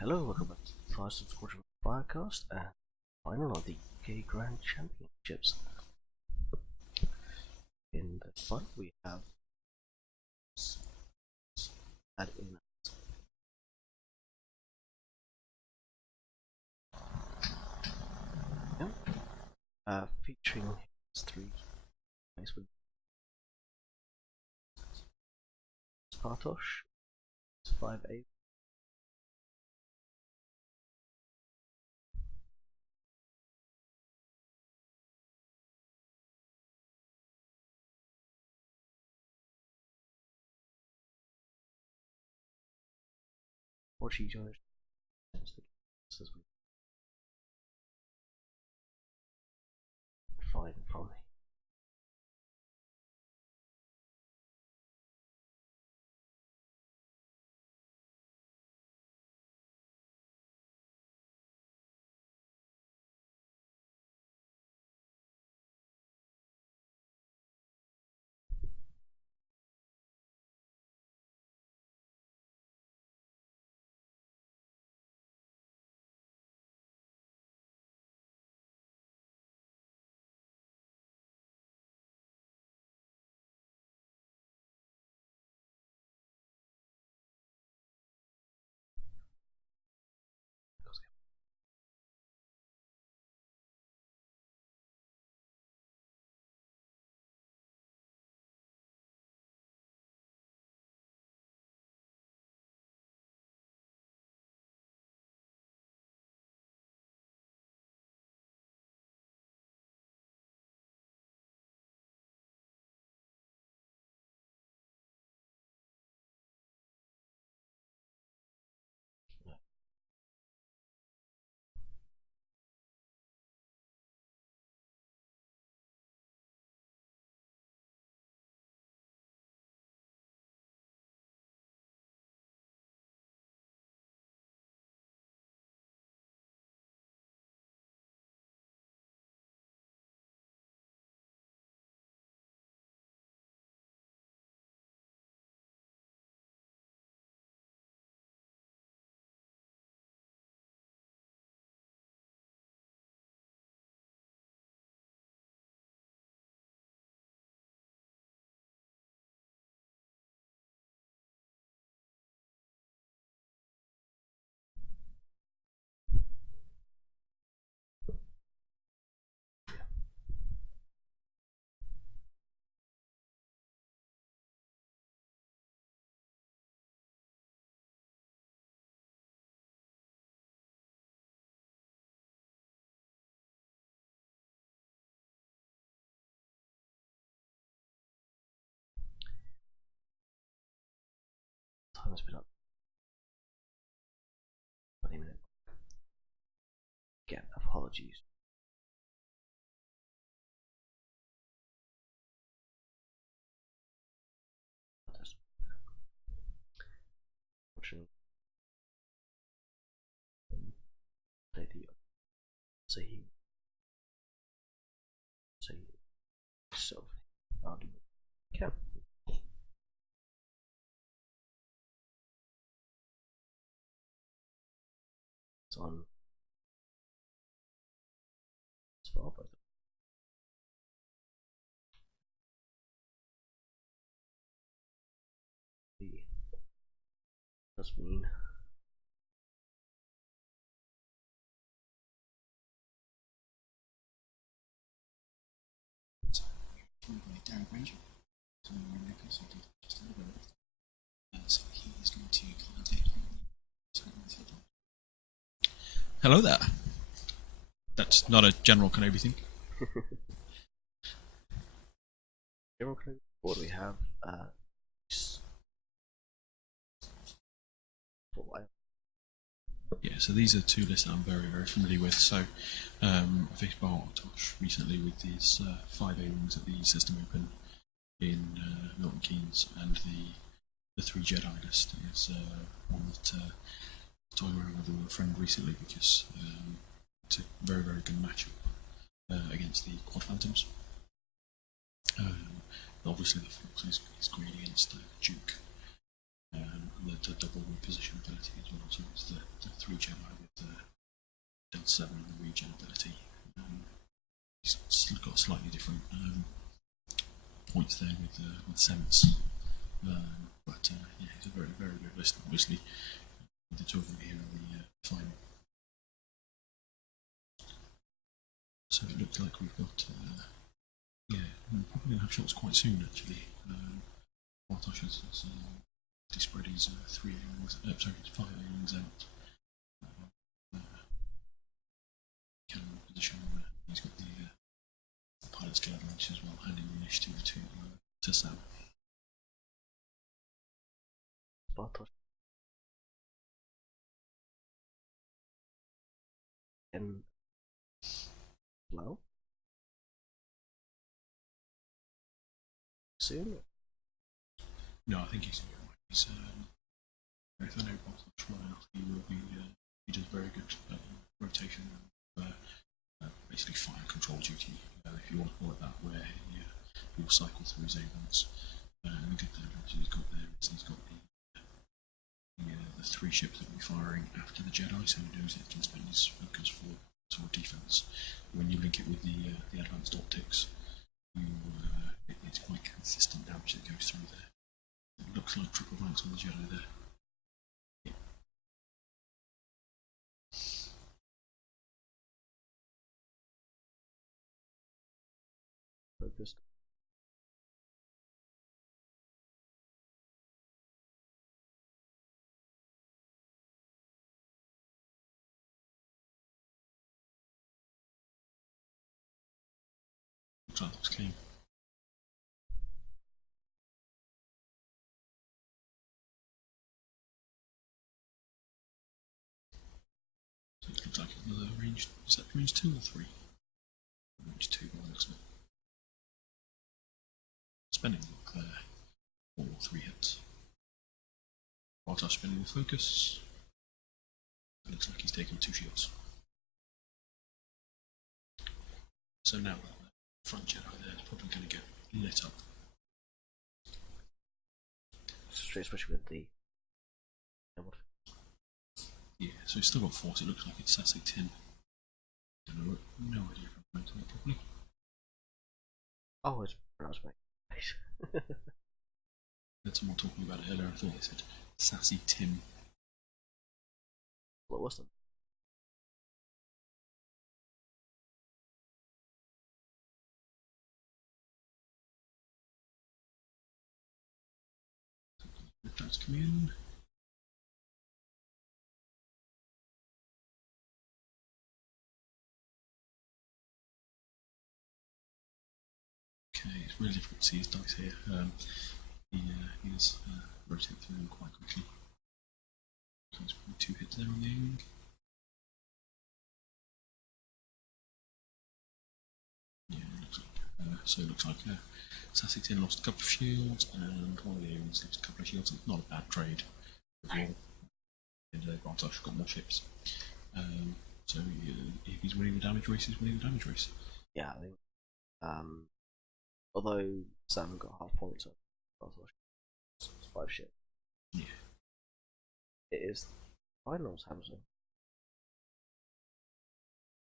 Hello, welcome back to the first Squadron Firecast and final of the UK Grand Championships. In the front we have featuring his three Mace Windu, Bartosz, 5A. What she joined as we find from me. Time has been up 20 minutes. Again, apologies. Saesee so I'll do it. Okay. It's on as well, but the does mean so he is going to commentate on. Hello there. That's not a general Kenobi thing. General Kenobi. What do we have? Yeah, so these are two lists that I'm very, very familiar with. So I faced Bartosz recently with these 5A rings at the System Open in Milton Keynes, and the 3 Jedi list is one that I was toying around with a friend recently because it's a very, very good matchup against the Quad Phantoms. Obviously the Fox is great against the Duke, and the double reposition ability as well. So it's the 3 Jedi with the Delta 7 and the regen ability. He's got slightly different points there with sense. But yeah, he's a very, very good list, obviously. The two of them here in the final. So it looks like we've got, yeah, we're probably going to have shots quite soon, actually. Bartosz has spread his 3 A-wings, sorry, his 5 A-wings out. Can position, he's got the pilot's guard launch as well, handing the initiative to Sam. Bartosz. And well, soon. No, I think he's if I know Bartosz well enough, he will be. He does very good rotation and basically fire control duty, if you want to call it that, where he will cycle through his A-ones. And the good thing he's got there is he's got the 3 ships that will be firing after the Jedi, so he knows it can spend his focus for sort of defense. When you link it with the advanced optics, it's quite consistent damage that goes through there. It looks like triple ranks on the Jedi there. Yeah. Focused. Looks like that's clean. So it looks like another range. Is that range 2 or 3? Range 2 by the looks of it. Spending look there. 4 or 3 hits. Bartosz spending the focus. It looks like he's taking 2 shields. So now the front Jedi there is probably going to get lit up. Especially with the. Yeah, so he's still got force. It looks like it's Saesee Tiin. No idea if I'm pronouncing it properly. Oh, it's pronounced right. Had someone talking about it earlier. I thought they said Saesee Tiin. What was them? Let's come in. Okay, it's really difficult to see his dice here. He is rotating through them quite quickly. So there's probably 2 hits there on the aiming. Yeah, it looks like. So it looks like Saesee Tiin lost a couple of shields, and one of the aimings lost a couple of shields. Not a bad trade overall. And Bartosz got more ships. So if he's winning the damage race, he's winning the damage race. Yeah, I think. Although Sam got half points on Bartosz, it's 5 ships. Yeah. It is finals, Hamza.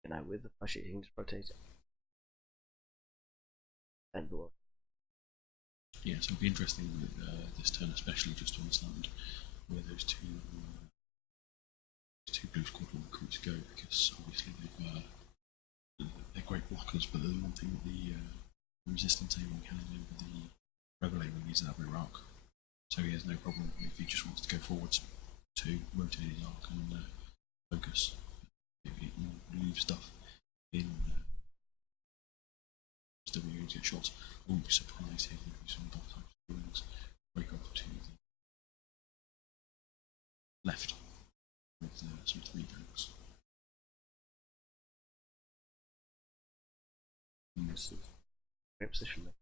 You know, with the flash you can just rotate it. And what? Yeah, so it'll be interesting with this turn, especially just to understand where those two blue squadron recruits go, because obviously they're great blockers, but the one thing that the resistance A-wing has over the rebel A-wing is that rear arc. So he has no problem if he just wants to go forwards to rotate his arc and focus. It will leave stuff in still be able to get shots. I wouldn't be surprised if we do some Bartosz wings break off to the left with some 3 tanks. This is great position there.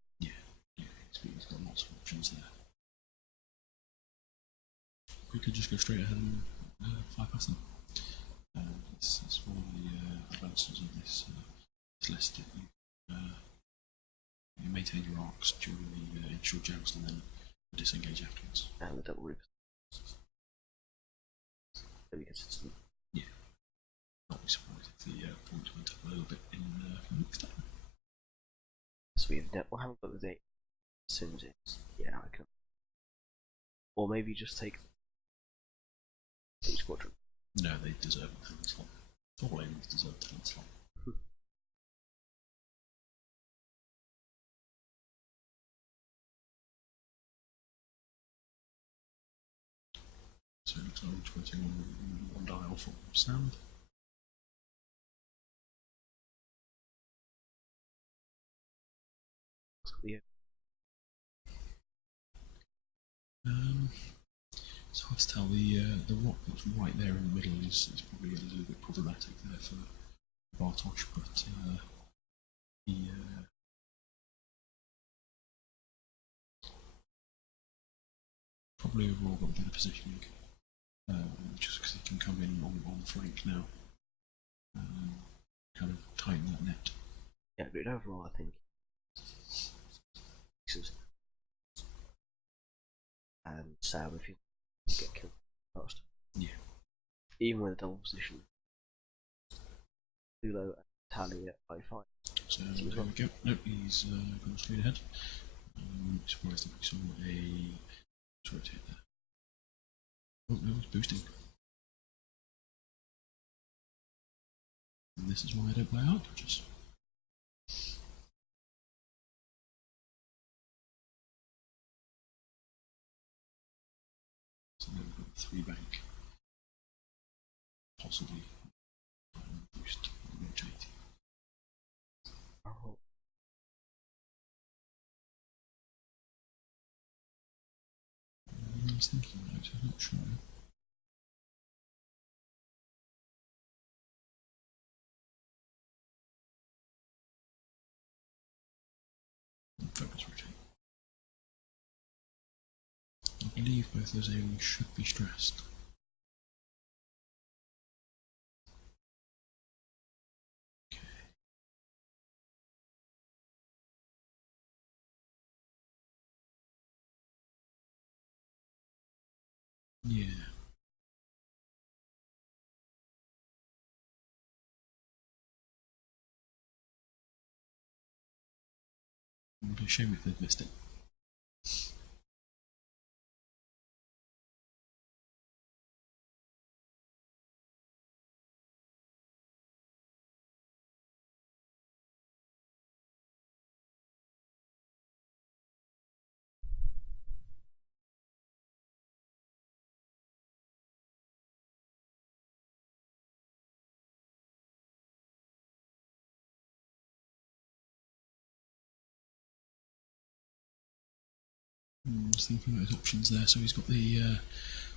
Yeah, he's got lots of options there. We could just go straight ahead and fly past them. It's one of the advantages of this list that you maintain your arcs during the initial joust and then disengage afterwards. And the double roof. maybe consistent. Yeah. Not be surprised if the points went up a little bit in next time. So we haven't got the date as soon as it's. Yeah, I can. Or maybe just take the Squadron. No, they deserve a talent slot. All aliens deserve a talent slot. So it looks like we're just waiting on one dial from Sam. Yeah. It's hard to tell. The rock that's right there in the middle is probably a little bit problematic there for Bartosz, but he probably overall got better positioning, just because he can come in on the flank now, kind of tighten that net. Yeah, but overall, I think. And Sam, if you get killed fast. Yeah. Even with a double position. Lulo and Tally at I5. So there we go. Nope, he's gone straight ahead. Surprised if we saw a rotate there. Oh no, he's boosting. And this is why I don't buy art dodges. So now we've got the 3 bank. Possibly boost rotate. Oh. He's thinking about it, I'm not sure. Focus rotate. I believe both those aliens should be stressed. Okay. Yeah. It would be a shame if they'd missed it. I'm just thinking about his options there. So he's got the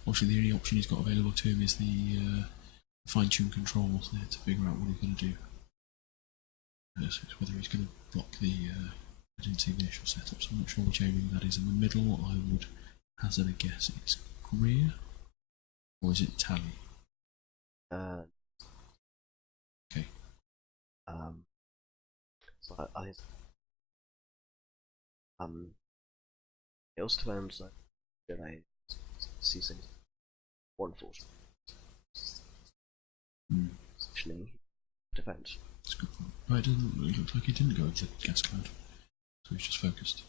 obviously the only option he's got available to him is the fine-tune controls there to figure out what he's going to do. So it's whether he's going to block the. I didn't see the initial setup, so I'm not sure which aiming that is in the middle. I would hazard a guess it's Greer, or is it Tally? Okay. So I think. It also depends, like, did I see things? One force. Positioning, defense. That's a good point. But it looks like he didn't go into the gas cloud, so he's just focused.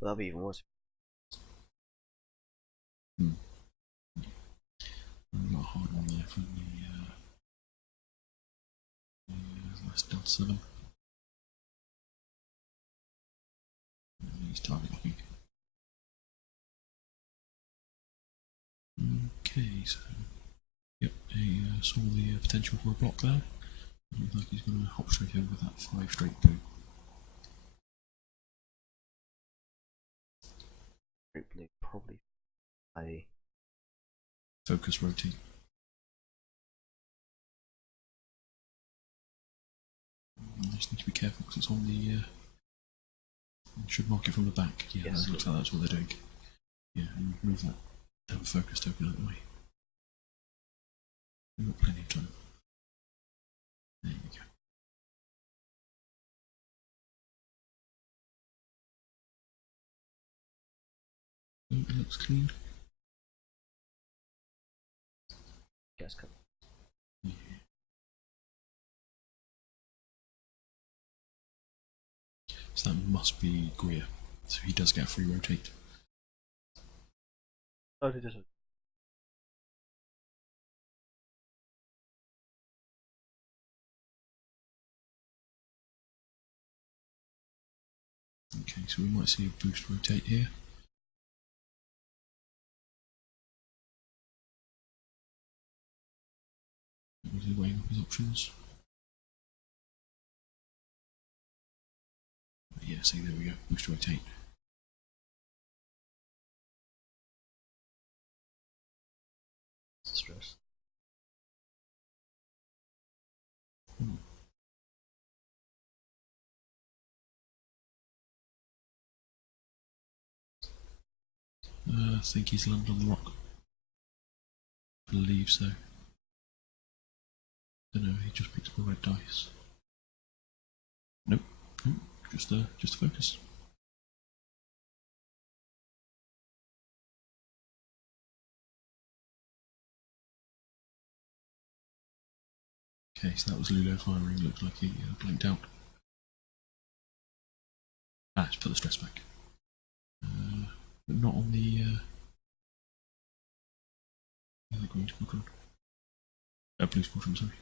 Well, that'll be even worse. Not a hard one there from the last Delta 7. He's target locking. Okay, so yep, he saw the potential for a block there. It looks like he's going to hop straight over that 5 straight boot. Probably a Focus rotate. I just need to be careful because it's on the. Should mark it from the back. Yeah, yes, that looks like that's what they're doing. Yeah, and move that focus token out of the way. We've got plenty of time. There we go. Oh, it looks clean. So that must be Greer. So he does get a free rotate. Oh, he doesn't. Okay, so we might see a boost rotate here. Was he weighing up his options? Yeah, see, there we go. Boost rotate. Stress. I think he's landed on the rock. I believe so. Don't know, he just picked up a red dice. Nope, nope, just a focus. Okay, so that was Lulo firing, looks like he blinked out. Let's put the stress back. But not on the green squadron. Blue squadron, sorry.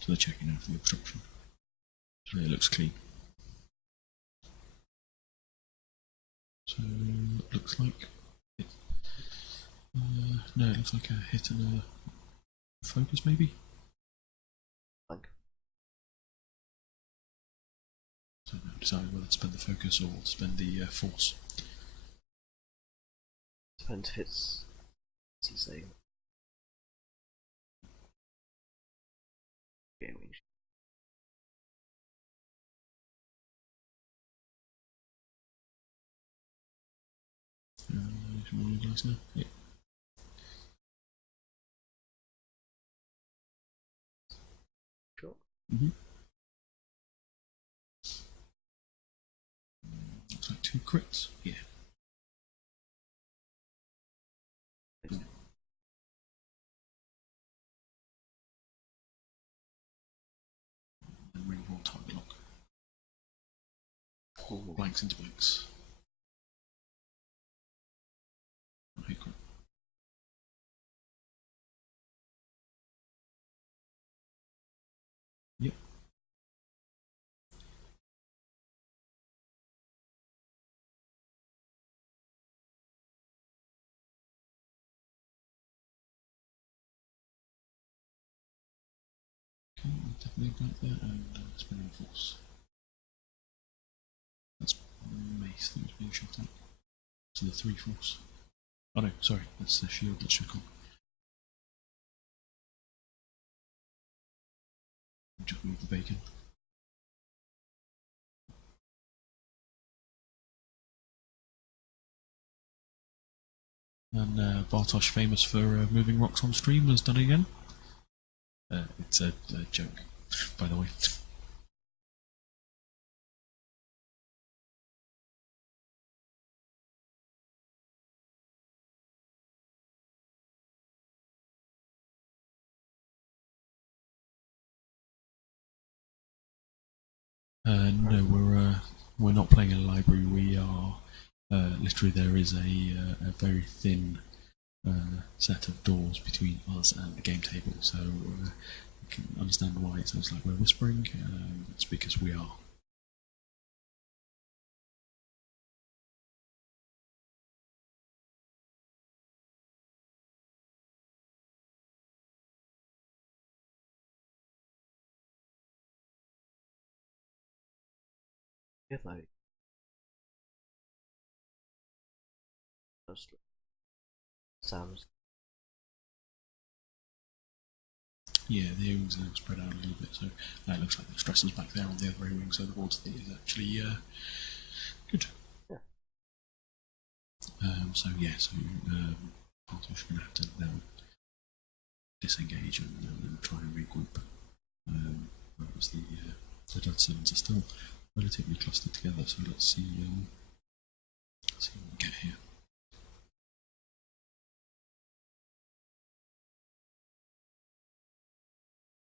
So they're checking out for the obstruction. So it looks clean. So it looks like it, no, it looks like a hit and a focus maybe. Like. So now deciding whether to spend the focus or spend the force. Depends if it's. What's he saying? Gaming. Rolling dice now. Yeah. Sure. Looks like 2 crits. Yeah. And ring roll target lock. Blanks into blanks. Okay, cool. Yep. Okay, definitely back there and spinning force. That's Mace that was being shot at. So the 3 force. Oh no, sorry, that's the shield that shook on. Just move the bacon. And Bartosz, famous for moving rocks on stream, has done it again. It's a joke, by the way. No, we're not playing in a library. We are literally there is a very thin set of doors between us and the game table, so you can understand why it sounds like we're whispering. It's because we are. Yeah, like. Sounds. Yeah, the A-wings are spread out a little bit, so it looks like the stressor's back there on the other A-wing, so the water is actually good. Yeah. So Bartosz is going to have to now disengage and try and regroup. Whereas the The Dudsons are still relatively clustered together, so let's see what we get here.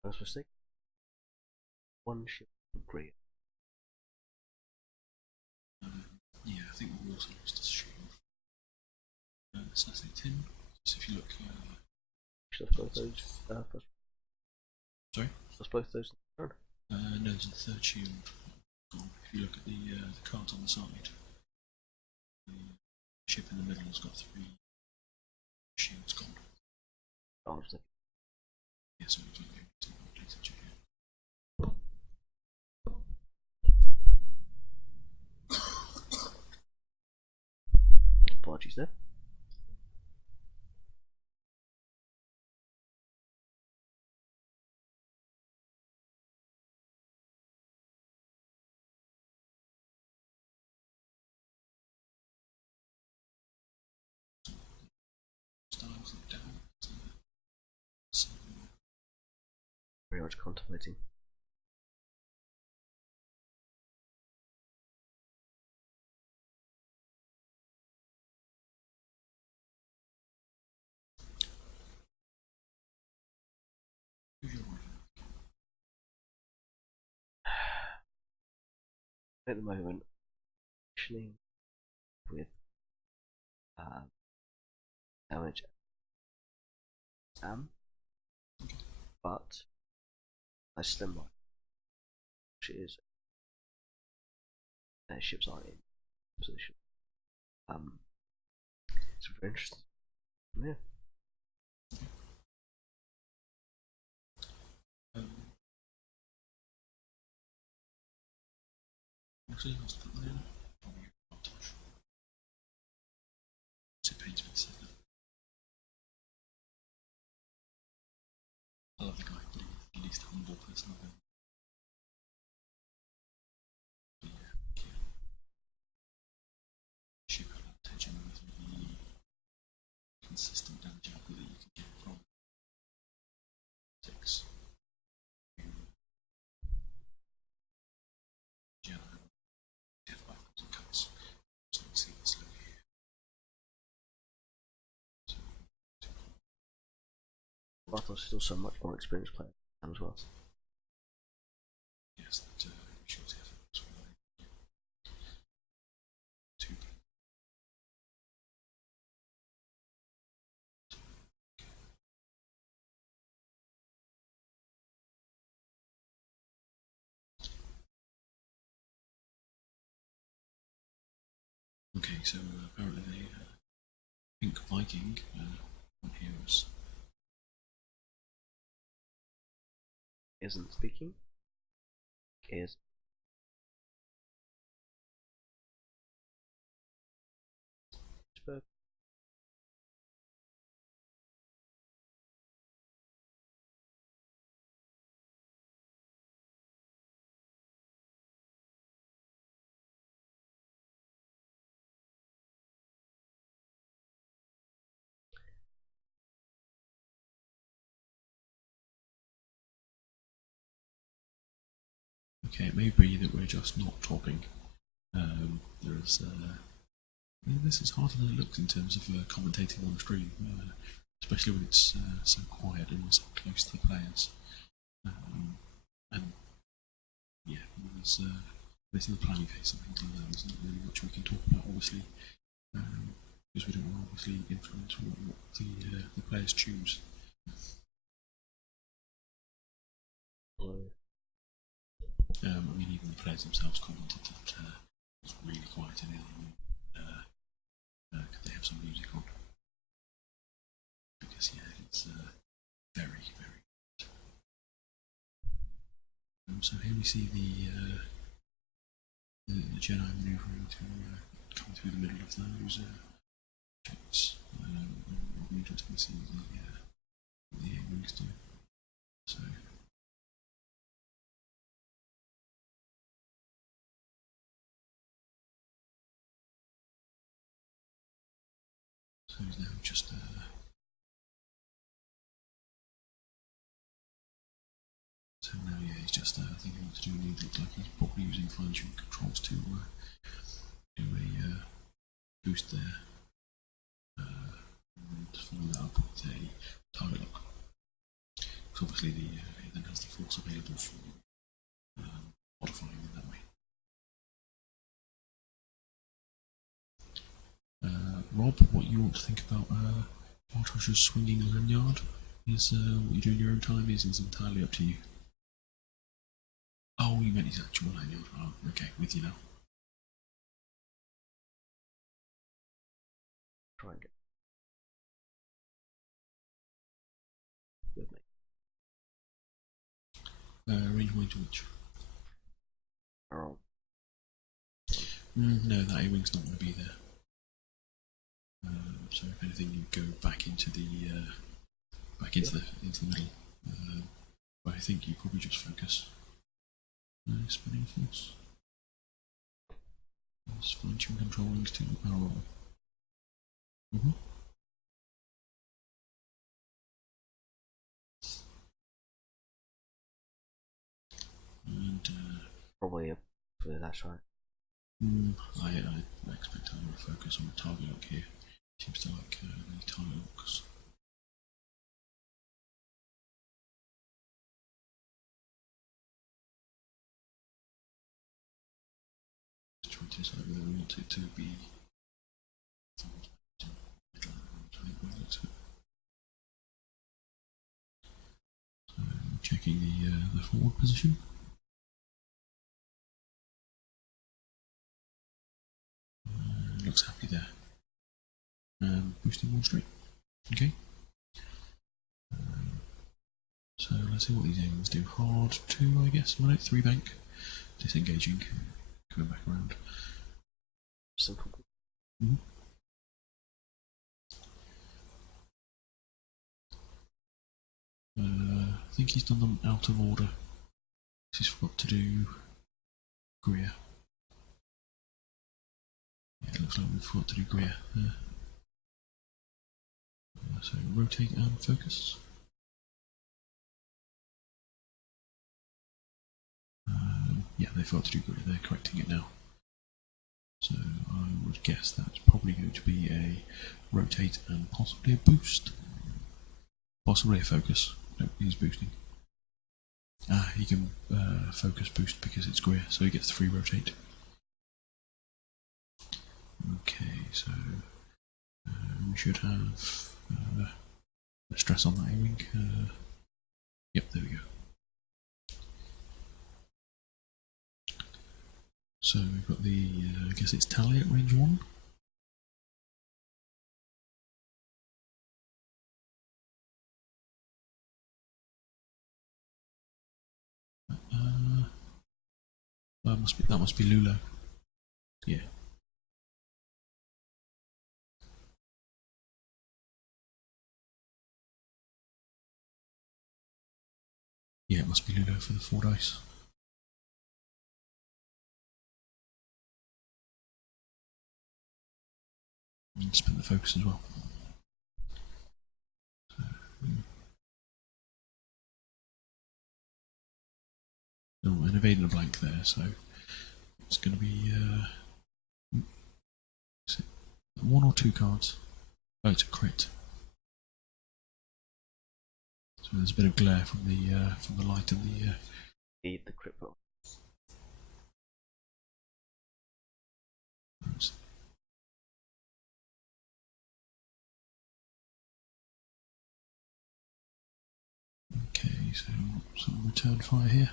First mistake. One ship from Greer. Yeah, I think we also lost a ship. Saesee Tiin. So if you look, Should have both those first. Sorry? Let's both those in the turn. No, there's a third shield gone. If you look at the cards on the side, the ship in the middle has got 3 shields gone. Oh, just Yeah, so it's only updated you here. apologies there. Styles look down. Very much contemplating. At the moment, functioning with damage Sam, but I slim line, which is ships aren't in position. It's very interesting. Yeah. Actually, let's put that in. It's a pain to be said. I love the guy, but he's the least humble person I've ever. But yeah, ship advantage and with the consistent damage output that you can get from 6. Yeah, death by 1,000 cuts. So let's see what's over here. So, Bartosz is also a much more experienced player as well. yes, that shows the effort as well. 2. Okay, so apparently the Pink Viking on here Isn't speaking. Is okay, it may be that we're just not talking. There's this is harder than it looks in terms of commentating on stream, especially when it's so quiet and we're so close to the players. And yeah, there's this is the planning phase and things like that. There's not really much we can talk about, obviously, because we don't want to obviously influence what the players choose. I mean, even the players themselves commented that it was really quiet in the other room. Could they have some music on? Because yeah, it's very, very good. So here we see the Jedi manoeuvring to come through the middle of those objects. It'll be interesting to see what the A-wings do. So he's now just so now yeah, he's just thinking what to do, and he looks like he's probably using fine-tune controls to do a boost there. And follow that up with a target lock. Because obviously it then has the force available for modifying in that way. Rob, what you want to think about Bartosz's swinging lanyard is what you do in your own time is entirely up to you. Oh, you meant his actual lanyard. Oh, okay, with you now. Try and get with me. Range point to which? Oh. No, that A-wing's not going to be there. So if anything, you go back into the into the middle. But I think you probably just focus. Spinning force. Fine-tune control wings to the power roll. And Probably that's right. I expect I will focus on the target lock here. Seems to like the target locks. Just trying to decide whether we want it to be. So checking the forward position. Looks happy there. Boosting more straight. Okay. So let's see what these aimings do. Hard 2, I guess. 1 3 bank. Disengaging. Coming back around. Simple. I think he's done them out of order. He's forgot to do Greer. Yeah, it looks like we forgot to do Greer. So rotate and focus. Yeah, they forgot to do Greer. They're correcting it now. So I would guess that's probably going to be a rotate and possibly a boost. Possibly a focus. No, he's boosting. He can focus boost because it's Greer, so he gets the free rotate. Okay, so we should have a stress on that aiming. Yep, there we go. So we've got the, I guess it's Tally at range 1. That must be Lulo. Yeah. Yeah, it must be Lulo for the 4 dice. And spin the focus as well. So, and evading a blank there, so it's going to be 1 or 2 cards. Oh, it's a crit. So there's a bit of glare from the light of The crit button. Okay, so some return fire here.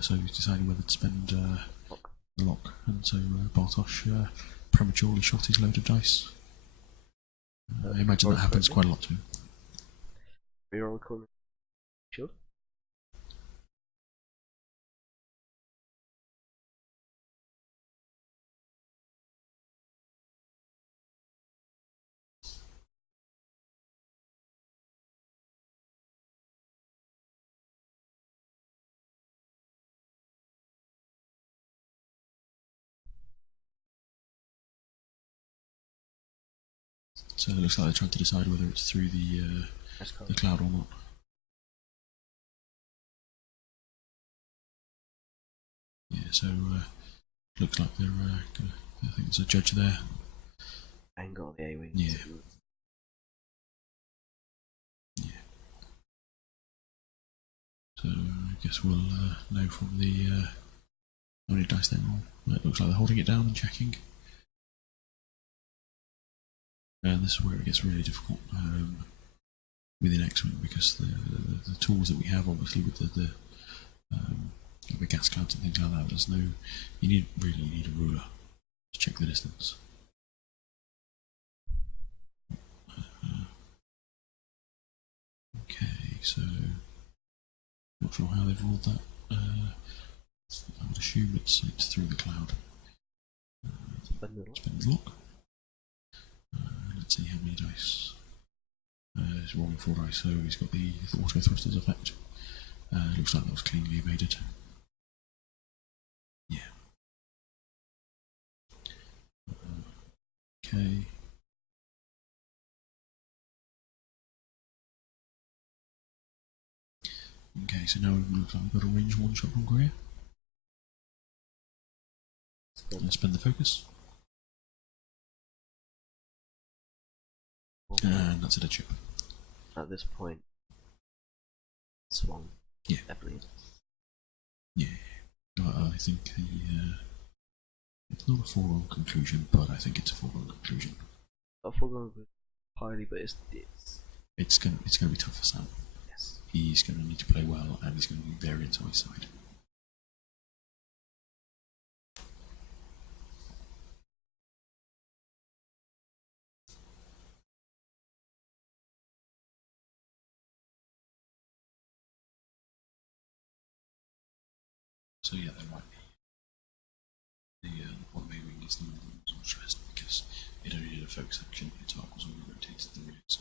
So he's decided whether to spend the lock, and so Bartosz prematurely shot his load of dice. I imagine that happens quite a lot to him. Reroll corner. Shield. So it looks like they're trying to decide whether it's through the cloud or not. so looks like they're gonna, I think there's a judge there. Angle the A-wing. Yeah. Yeah. So I guess we'll know from the how many dice they roll. It looks like they're holding it down and checking. And this is where it gets really difficult within X-Wing, because the tools that we have, obviously with the gas clouds and things like that, there's no, you really need a ruler to check the distance. Okay, so not sure how they've rolled that. I would assume it's through the cloud. Spin the lock. Let's see how many dice. He's rolling 4 dice, so he's got the auto thrusters effect. Looks like that was cleanly evaded. Yeah. Okay. Okay, so now it looks like we've got a range 1 shot from Greer. Spend the focus. And that's a dead ship. At this point, swung. Yeah. I believe. Yeah. I think it's not a foregone conclusion, but I think it's a foregone conclusion. A foregone highly, but it's going to be tough for Sam. Yes. He's going to need to play well, and he's going to need variance on his side. So yeah, there might be the one wing is the one that was more stressed, because it only did a focus action. Its arc was only rotated to the rear, so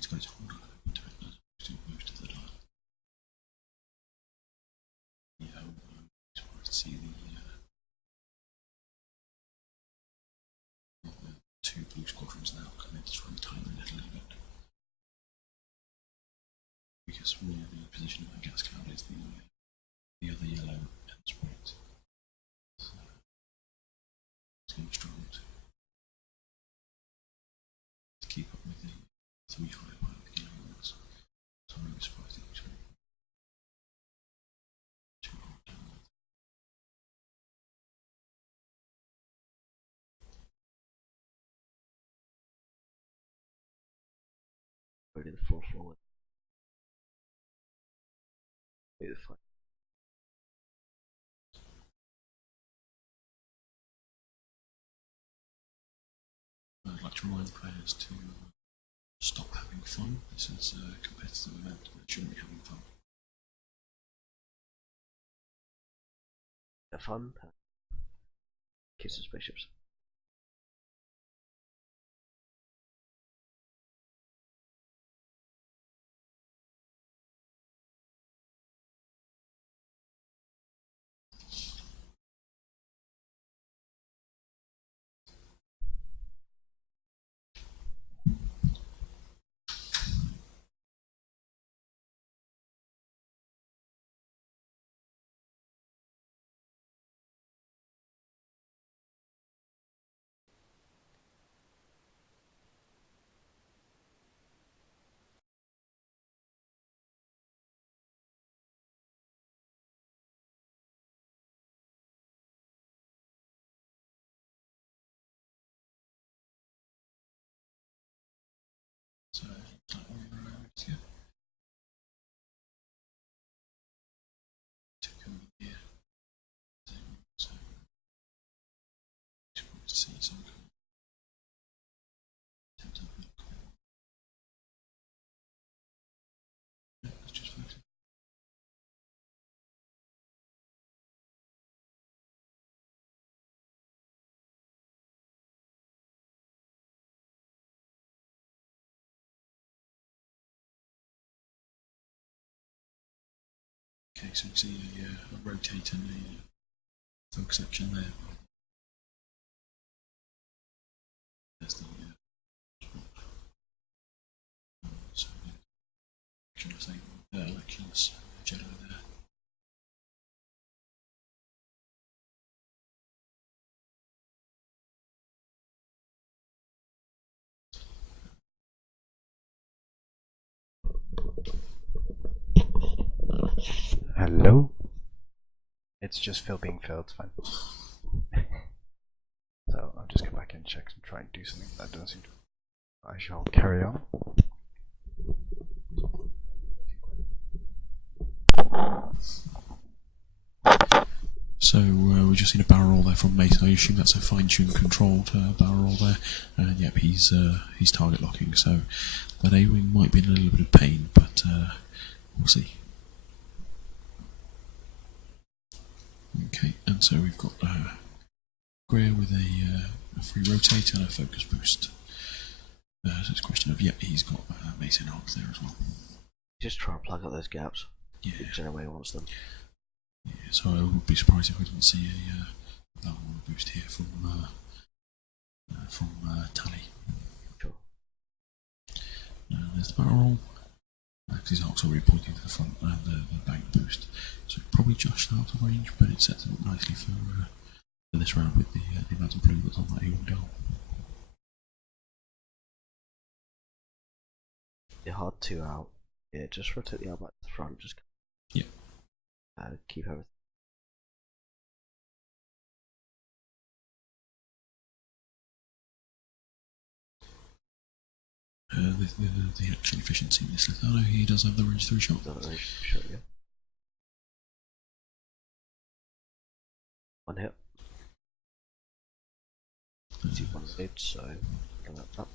it's got its hold on to it as opposed to most of the dial. Yeah, I'm surprised to see the 2 blue squadrons now come in to try and tighten it a little bit, because really the position of the gas cloud is the other yellow end point. So it's going to struggle to keep up with the 3 high by the yellow ones. So I'm really surprised it was too hard down. Ready the 4 forward. Maybe the 5. I'd like to remind players to stop having fun. This is a competitive event, they shouldn't be having fun. Have fun. Kiss the spaceships. So that one roads, yeah. Took them here. So just want to see some kind of attempt to look. Yeah, let's just focus. Okay, so you see a rotate and a focus action there. There's the so action I say elections Jedi there. Hello? It's just being filled, it's fine. So I'll just go back and check and try and do something that doesn't seem to. I shall carry on. So we've just seen a barrel roll there from Mace. I assume that's a fine-tuned controlled barrel roll there. And yep, he's target locking, so that A-wing might be in a little bit of pain, but we'll see. Okay, and so we've got Greer with a free rotate and a focus boost. So it's a question of, yep, he's got Mace and Arcs there as well. Just try and plug up those gaps. Yeah. Generate wants them. Yeah, so I would be surprised if we didn't see a barrel roll boost here from Tally. Sure. There's the barrel roll. Because his arc's already pointing to the front and the bank boost. So probably just out of range, but it sets it up nicely for this round with the amount of blue that's on that A-wing dial. You're hard to out. Yeah, just rotate the arm back to the front. Just keep everything. The action efficiency in this Lithano, he does have the range 3 shot. Sure, yeah. One hit. See one hit, so come up.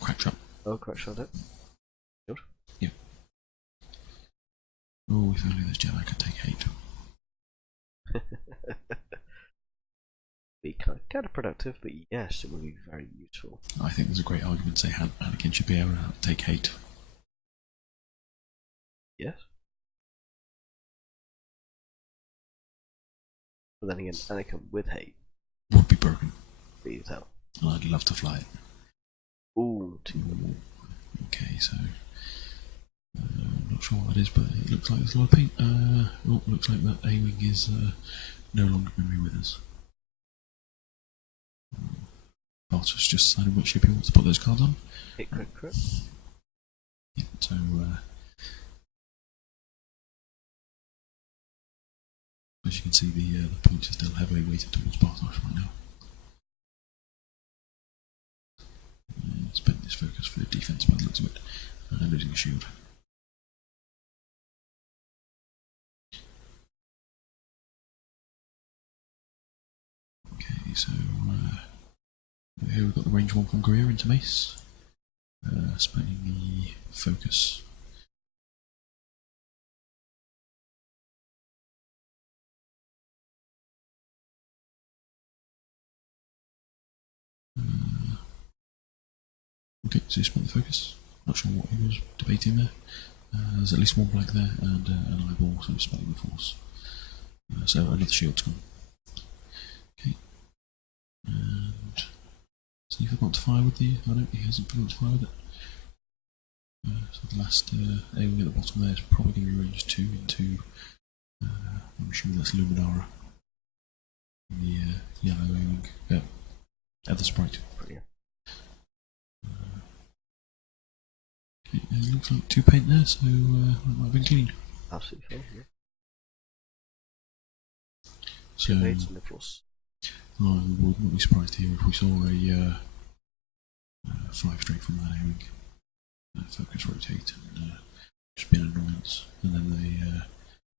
Crack shot. Oh, crack shot it. Good. Yeah. Oh, if only this Jedi could take 8. Be kind of productive, but yes, it would be very useful. I think there's a great argument to say Anakin should be able to take 8. Yes. But then again, Anakin with hate would be broken. Be as hell. And I'd love to fly it. Ooh, okay, so I'm not sure what that is, but it looks like there's a lot of paint. Looks like that A-wing is no longer going to be with us. Bartosz just decided which ship he wants to put those cards on. Hit crit. Yeah, so as you can see, the points are still heavily weighted towards Bartosz right now. Spent this focus for defense by the looks of it, losing a shield. Okay, so here we've got the range 1 from Greer into Mace, spending the focus. Okay, so he spent the focus. Not sure what he was debating there. There's at least one black there and an eyeball, so he's spelling the force. So another shield's gone. Okay. And so he forgot to fire with the. I don't think he hasn't forgotten to fire with it. So the last A-wing at the bottom there is probably going to be range 2 into. I'm assuming that's Luminara. The yellow A-wing. At the sprite. Brilliant. Okay, it looks like 2 paint there, so that might have been clean. Absolutely fine, yeah. So, 2 paints on the force. I wouldn't be surprised here if we saw a 5 straight from that A-wing. Focus rotate and just be an annoyance. And then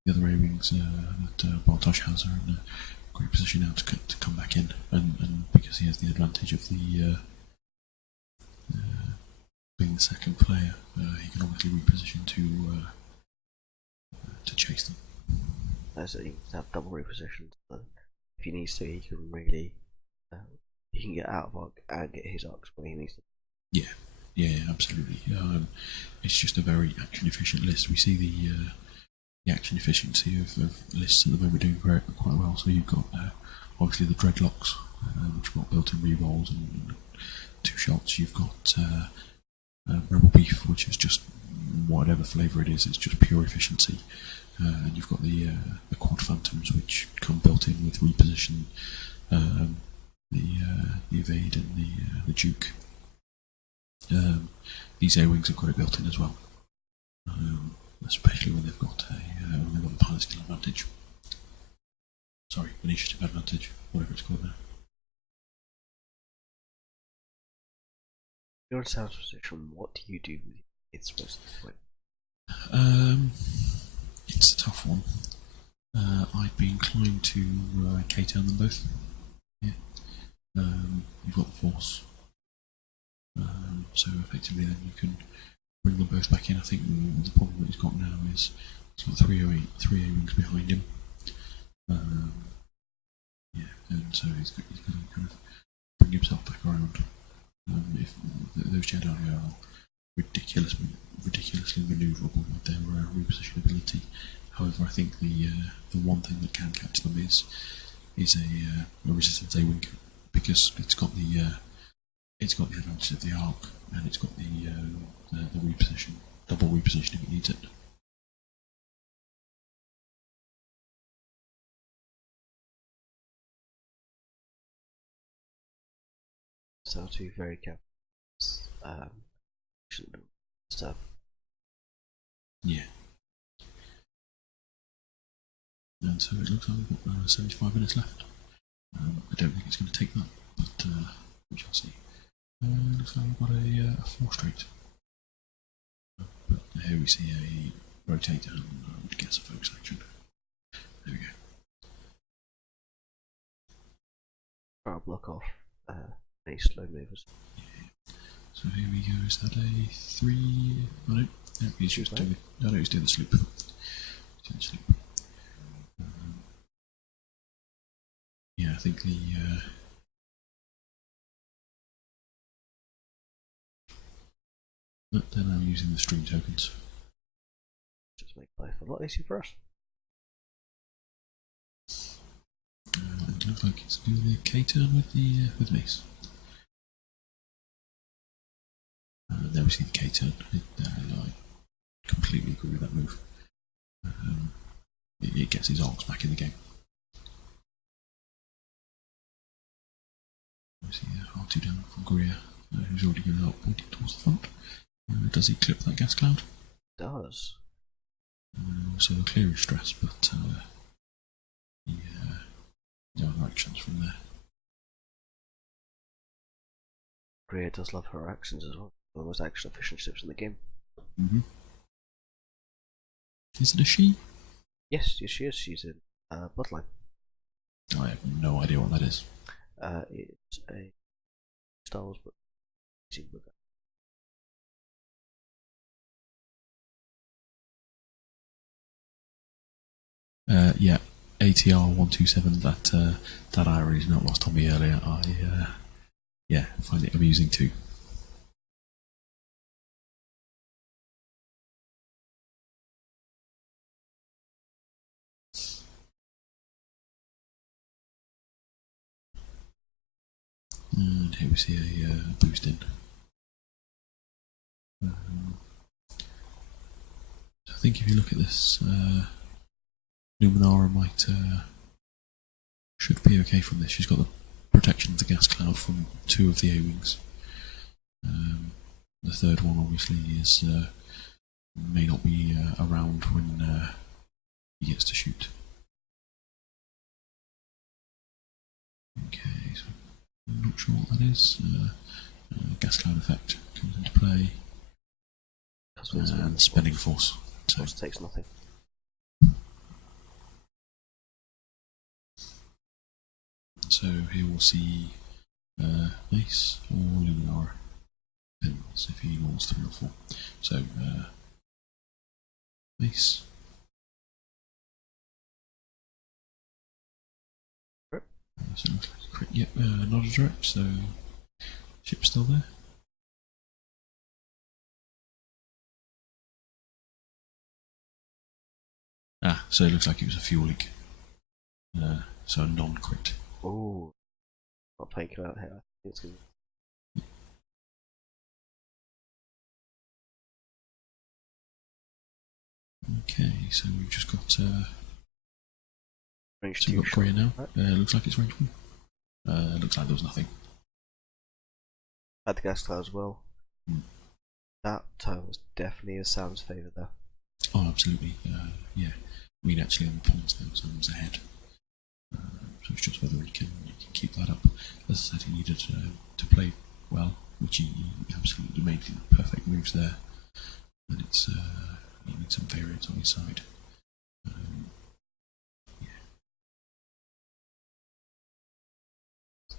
the other A-wings that Bartosz has are in a great position now to come back in. And because he has the advantage of the being the second player, he can obviously reposition to chase them. So he can have double repositions. So if he needs to, he can really he can get out of arc and get his arcs when he needs to. Yeah, absolutely. It's just a very action efficient list. We see the action efficiency of lists at the moment doing quite well. So you've got obviously the dreadlocks, which have got built-in rerolls and 2 shots. You've got Rebel Beef, which is just whatever flavour it is, it's just pure efficiency. And you've got the Quad Phantoms, which come built in with reposition, the Evade and the Duke. These A-Wings have got it built in as well. especially when they've got a pilot skill advantage. Sorry, initiative advantage, whatever it's called now. You're in sound position. What do you do with its most of the point? It's a tough one. I'd be inclined to K-turn them both. Yeah. You've got the force. So effectively then you can bring them both back in. I think the problem that he's got now is he's got three A-wings behind him. Yeah, and so he's got to kind of bring himself back around. If those Jedi are ridiculously manoeuvrable with their reposition ability. However, I think the one thing that can catch them is a resistance A-wing, because it's got the advantage of the arc, and it's got the reposition, double reposition if it needs it. So to be very careful. Stuff. Yeah. And so it looks like we've got 75 minutes left. I don't think it's going to take that, but we shall see. Looks like we've got a 4 straight. But here we see a rotate and I would guess a focus action. There we go. I'll block off any slow movers. Yeah. So here we go. Is that a 3? Oh no, he's just doing. No, he's doing the sloop. He's doing the sloop. Yeah, I think the. Then I'm using the stream tokens. Just make life a lot easier for us. It looks like it's doing the K-turn with Mace. There we see the K-turn. I completely agree with that move. It gets his arcs back in the game. We see R2 down from Greer, who's already going out pointing towards the front. Does he clip that gas cloud? Does. So clear his stress, but no other actions from there. Greer does love her actions as well. One of the most action efficient ships in the game. Mm-hmm. Is it a she? Yes, she is. She's in Bloodline. I have no idea what that is. It's a Star Wars book. Yeah, ATR 127. That irony is not lost on me earlier. I find it amusing too. And here we see a boost in. I think if you look at this, Luminara should be okay from this. She's got the protection of the gas cloud from 2 of the A-wings. The third one obviously is may not be around when he gets to shoot. Okay, so I'm not sure what that is. Gas cloud effect comes into play. And spinning force. So it takes nothing. So here we'll see Mace or Luminara. Depends if he rolls 3 or 4. So Mace. So yep, not a direct, so ship's still there. So it looks like it was a fuel leak. So a non-crit. Oh, not taking out here. I think it's gonna. Okay, so we've just got Range so 2 we've got Greer now. Right? Looks like it's range 1. Looks like there was nothing. Had the gas cloud as well. That was definitely a Sam's favour there. Oh, absolutely. Yeah. I mean, actually, on the points now, someone's ahead. So it's just whether he can keep that up. As I said, he needed to play well, which he absolutely made perfect moves there. And it's he needs some variance on his side. Yeah.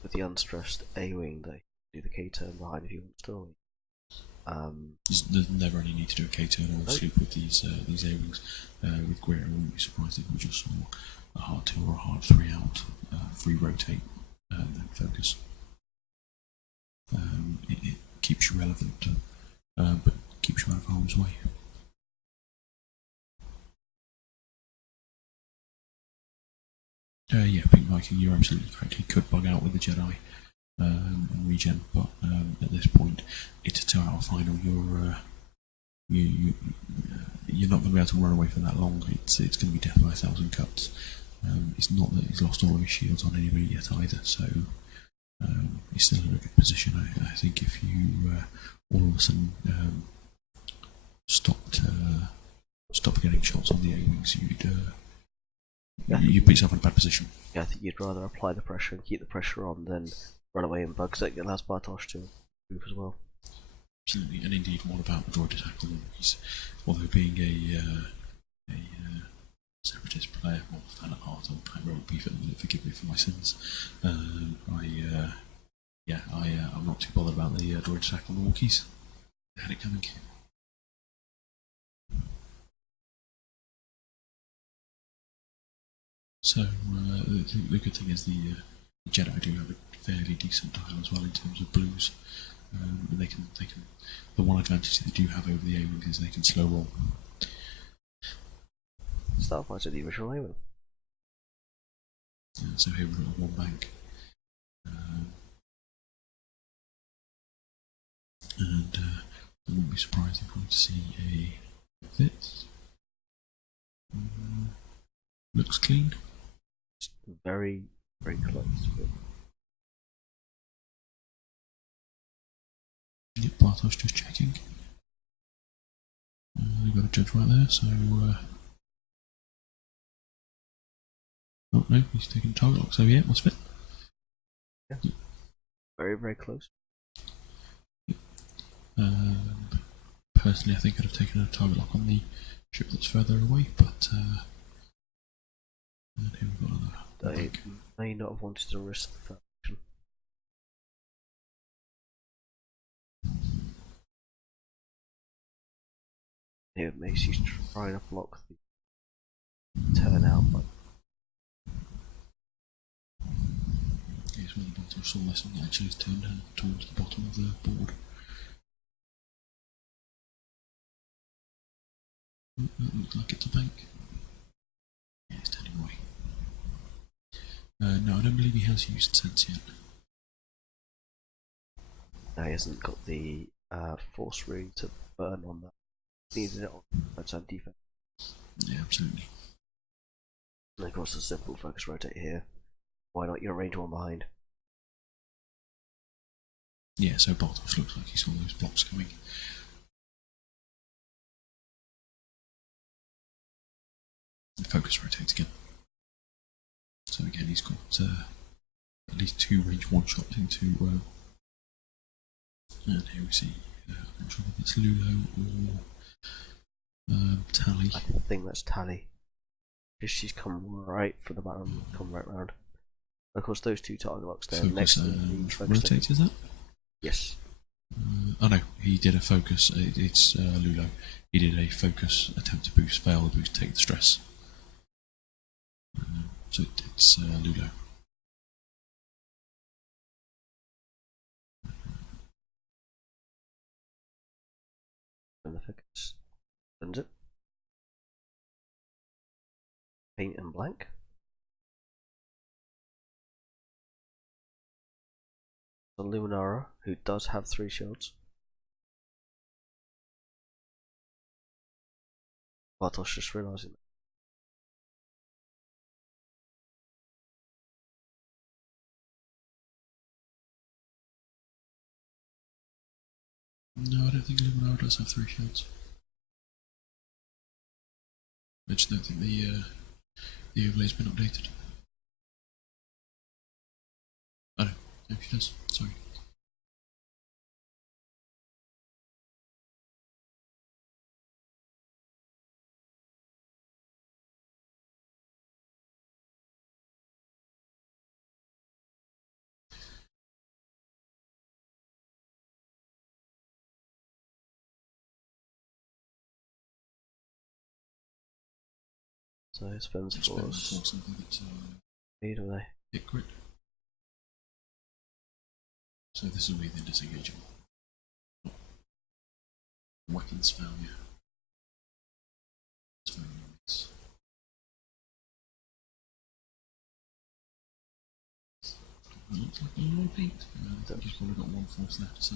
With the unstressed A-wing, they do the K-turn behind if you want to. There's never any need to do a K-turn or sleep with these A-wings. With Greer, I wouldn't be surprised if we just saw a hard 2 or a hard 3 out, free rotate, and then focus. It keeps you relevant, but keeps you out of harm's way. Yeah, Pink Viking, you're absolutely correct. He could bug out with the Jedi and regen, but at this point, it's a 2-hour final. You're not going to be able to run away for that long. It's going to be death by 1,000 cuts. It's not that he's lost all of his shields on anybody yet either, so he's still in a good position. I think if you all of a sudden stopped getting shots on the A-wings, you'd put yourself in a bad position. Yeah, I think you'd rather apply the pressure and keep the pressure on than run away and bug, because it allows Bartosz to move as well. Absolutely, and indeed, what about the droid attack on them? Although being a separatist player, or fan at heart, or Pyro Beef, forgive me for my sins, I'm not too bothered about the droid attack on the Wookiees. They had it coming. So the good thing is the Jedi do have a fairly decent dial as well in terms of blues. And they can. The one advantage they do have over the A-wing is they can slow roll. Starfighter, the original A-wing. So here we're at one bank. And I wouldn't be surprised if we were to see a fit. Looks clean. Just very, very close. Yep, Bartosz just checking. We've got a judge right there, so. Oh no, he's taking target lock, so yeah, must fit. Yeah. Very, very close. Personally, I think I'd have taken a target lock on the ship that's further away, but. And here we've got another. They may not have wanted to risk the action. Here, Mace's trying to block the turnout, but Here's where the bottom saw this one actually is turned down towards the bottom of the board. That looks like it's a bank. Yeah, it's turning away. No, I don't believe he has used sense yet. no, he hasn't got the force ring to burn on that. Needed it on outside defense. Yeah, absolutely. And of course, a simple focus rotate here. Why not? You're range one behind. Yeah, so Bartosz looks like he saw those blocks coming. The focus rotates again. So again, he's got at least 2 range 1 shots into. And here we see. I'm not sure if it's Lulo or Tally. I think that's Tally. Because she's come right for the bottom, come right round. And of course, those 2 target locks there Focus next to the focus. rotate, is that? Yes. Oh no, he did a focus. It's Lulo. He did a focus attempt to boost, fail the boost, take the stress. So it's Lulo. And the focus. Sends it. Paint and blank. The Luminara, who does have 3 shields. Bartosz just realising that. No, I don't think Luminara does have 3 shields. I just don't think the overlay's been updated. Oh no, maybe it does. Sorry. So Spence Force. Something that's Either way. hit crit. So this will be the disengaging. Weapons failure. It looks like a lot of paint. I think he's probably got 1 force left, so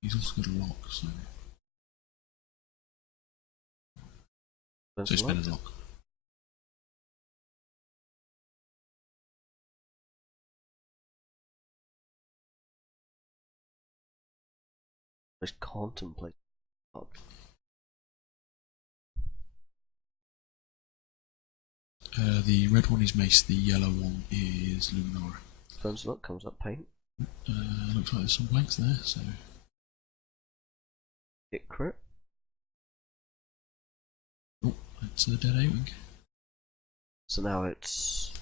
he's also got a lock, so spin his lock. Just contemplate. The red one is Mace, the yellow one is Luminara. Spence look comes up paint. Looks like there's some blanks there, so Hit crit. oh, that's a dead A-wing. So now it's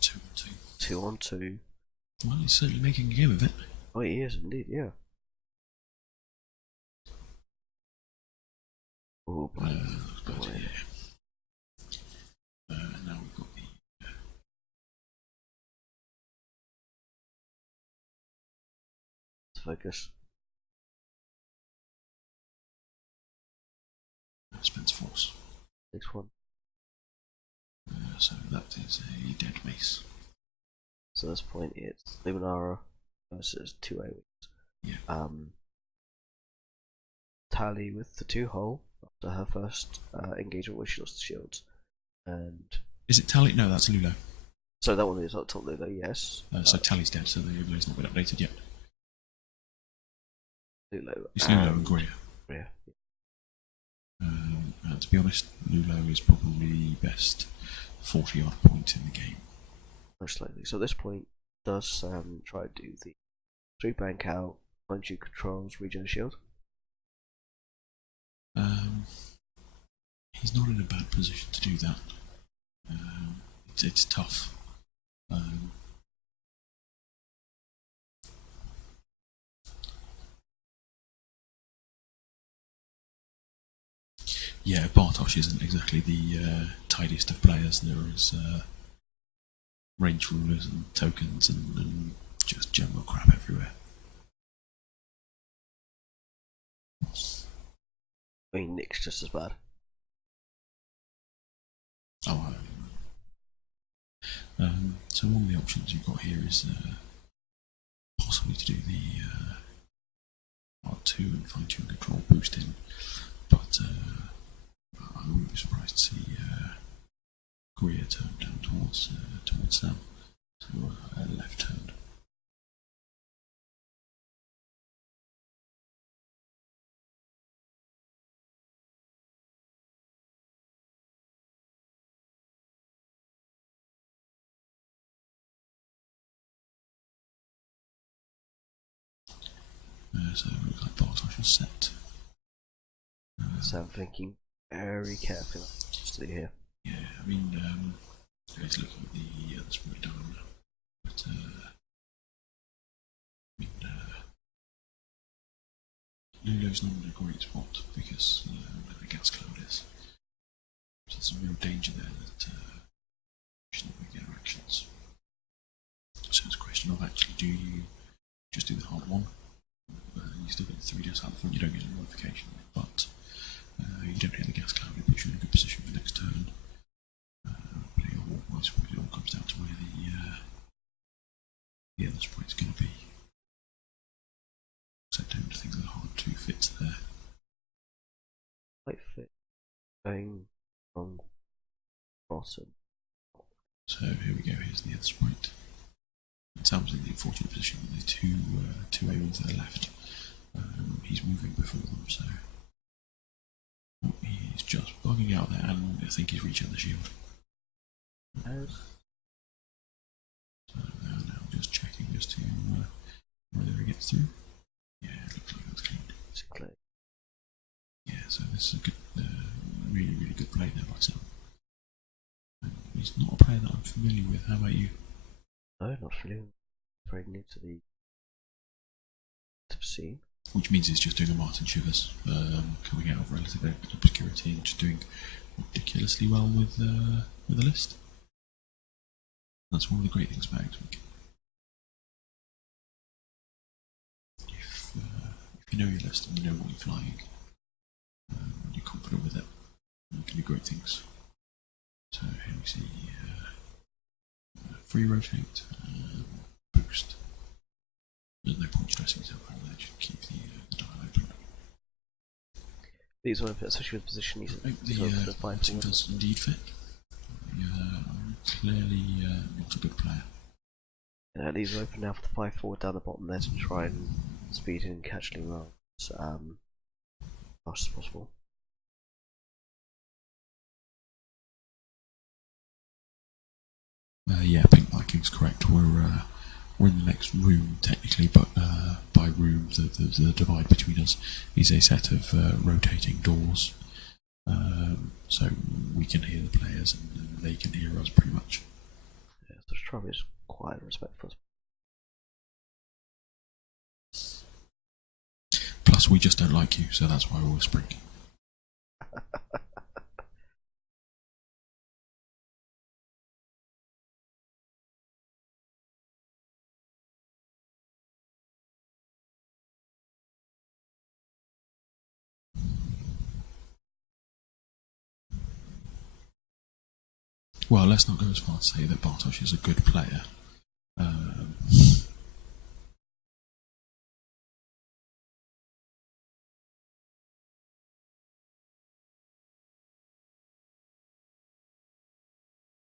2 on 2. 2 on 2. Well, he's certainly making a game of it. Oh, he is indeed, yeah. Oh, boy. But, yeah. Now we've got the Focus. Spence Force. Next one. So that is a dead Mace. So at this point it's Luminara versus 2 A-wings. Yeah. Tally with the 2 hull after her first engagement where she lost the shields. And Is it Tally? No, that's Lulo. so that one is up top Lula, yes. So Tally's dead, so the overlay's not been updated yet. Lulo. It's Lulo and Greer. Yeah. To be honest, Lulo is probably the best 40-yard point in the game. Most likely. So at this point, does Sam try to do the 3 bank out, once you controls regen shield? He's not in a bad position to do that. It's tough. Yeah, Bartosz isn't exactly the tidiest of players. There is range rulers and tokens and just general crap everywhere. I mean, Nick's just as bad. Oh, so one of the options you've got here is possibly to do the R2 and fine-tune control boosting, but I wouldn't be surprised to see Greer turn down towards Sam, so left turn. So it looks like Bartosz is set. Sam thinking very carefully here. Yeah, I mean, he's looking at the other spray down now, but I mean, Lulo's not in a great spot because where the gas cloud is. So there's a real danger there that she's not going to get her actions. So it's a question of actually, do you just do the hard one? You still get the 3 deaths out the front, you don't get a notification, but you don't hit the gas cloud, it puts you in a good position for the next turn. Play your walk, I suppose it all comes down to where the other sprite's going to be. So I don't think the hard 2 fits there. Quite fit. Going wrong bottom. So here we go, here's the other sprite. Sam's in the unfortunate position with the two A-wings that are left. He's moving before them, so what he bugging out there, and I think he's reaching the shield. As So now just checking as to whether he gets through. Yeah, it looks like it's clean. it's clear. Yeah, so this is a good, really, really good play there by Sam. And he's not a player that I'm familiar with. How about you? No, not really. Very new to the scene. Which means he's just doing a Martin Shivers, coming out of relative obscurity and just doing ridiculously well with the list. That's one of the great things about X-Week. If you know your list and you know what you're flying, and you're confident with it, you can do great things. So here we see free rotate, boost. There's no point stressing yourself out there, just keep the dial open. These ones, especially with position, these The opting does indeed fit. Clearly not a good player. These are open now for the 5 forward down the bottom there to try and speed in and catch Luminara as fast as possible. Yeah, Pink Viking's correct. We're in the next room technically, but by room the divide between us is a set of rotating doors, so we can hear the players and they can hear us pretty much. Yeah, so just try to be as quiet and respectful. Plus, we just don't like you, so that's why we're whispering. Well, let's not go as far to say that Bartosz is a good player.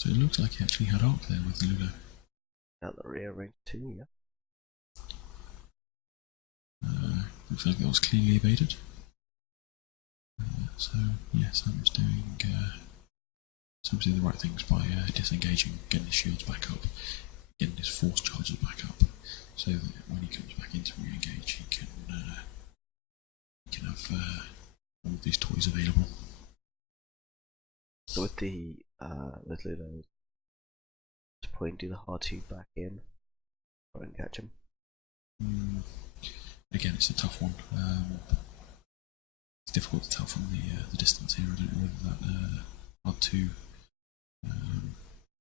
So it looks like he actually had arc there with Ludo. Out the rear ring too, yeah. Looks like that was cleanly evaded. So yeah, Sam's doing the right things by disengaging, getting his shields back up, getting his force charges back up, so that when he comes back in to re-engage, he can have all of these toys available. So with the with Ludo, at this point, do the hard two back in, try and catch him. Again, it's a tough one. It's difficult to tell from the distance here. I don't know whether that hard two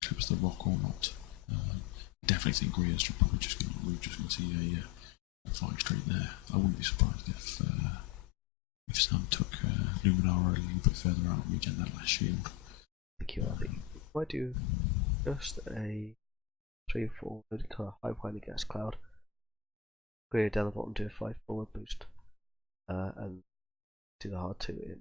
clips the rock or not. I definitely think Greer's probably just going to see a flying straight there. I wouldn't be surprised if Sam took Luminara a little bit further out and regen that last shield. Thank you, I think. Might do just a 3-4 kind of high behind the gas cloud. Greer down the bottom, do a 5 forward boost, and do the hard 2 in.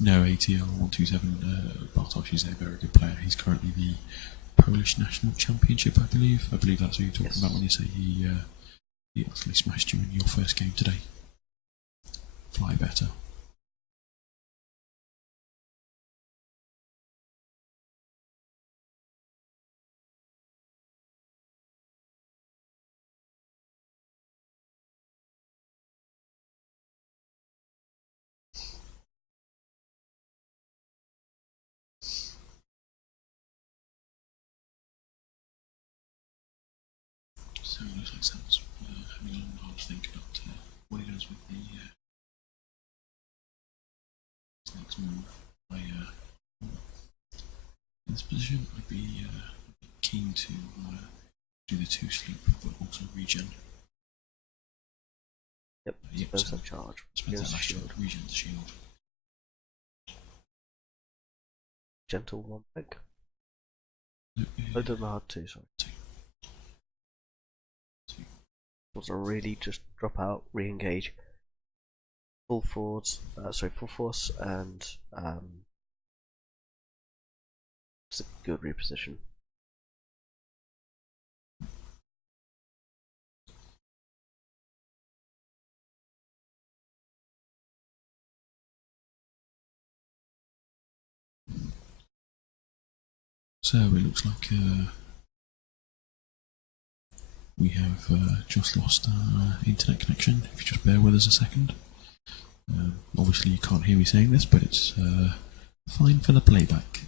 No, ATL 127. Bartosz is a very good player. He's currently the Polish National Championship, I believe. I believe that's who you're talking about when you say he utterly smashed you in your first game today. Fly better. So it looks like Sam's having a long hard to think about what he does with the next move. In this position, I'd be keen to do the 2 sleep, but also regen. Yep, spends that charge. Spends that last shield, regen the shield. Gentle 1 peg. I did the hard 2, sorry. 2. Was a really just drop out, re-engage, full force, and it's a good reposition. So it looks like we have just lost our internet connection. If you just bear with us a second. Obviously you can't hear me saying this, but it's fine for the playback.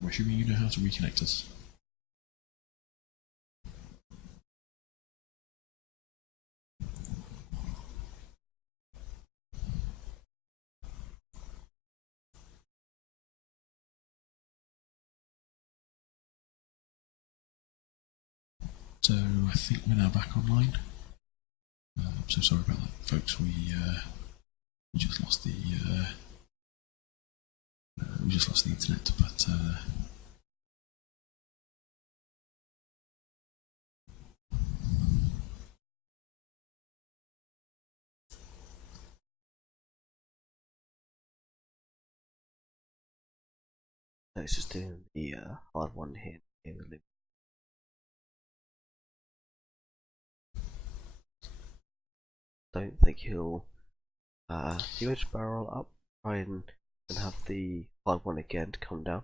I'm assuming you know how to reconnect us. So I think we're now back online. I'm so sorry about that, folks. We just lost the internet, but So it's just doing the hard one here with Luke. Don't think he'll you just barrel up, try and have the hard one again to come down.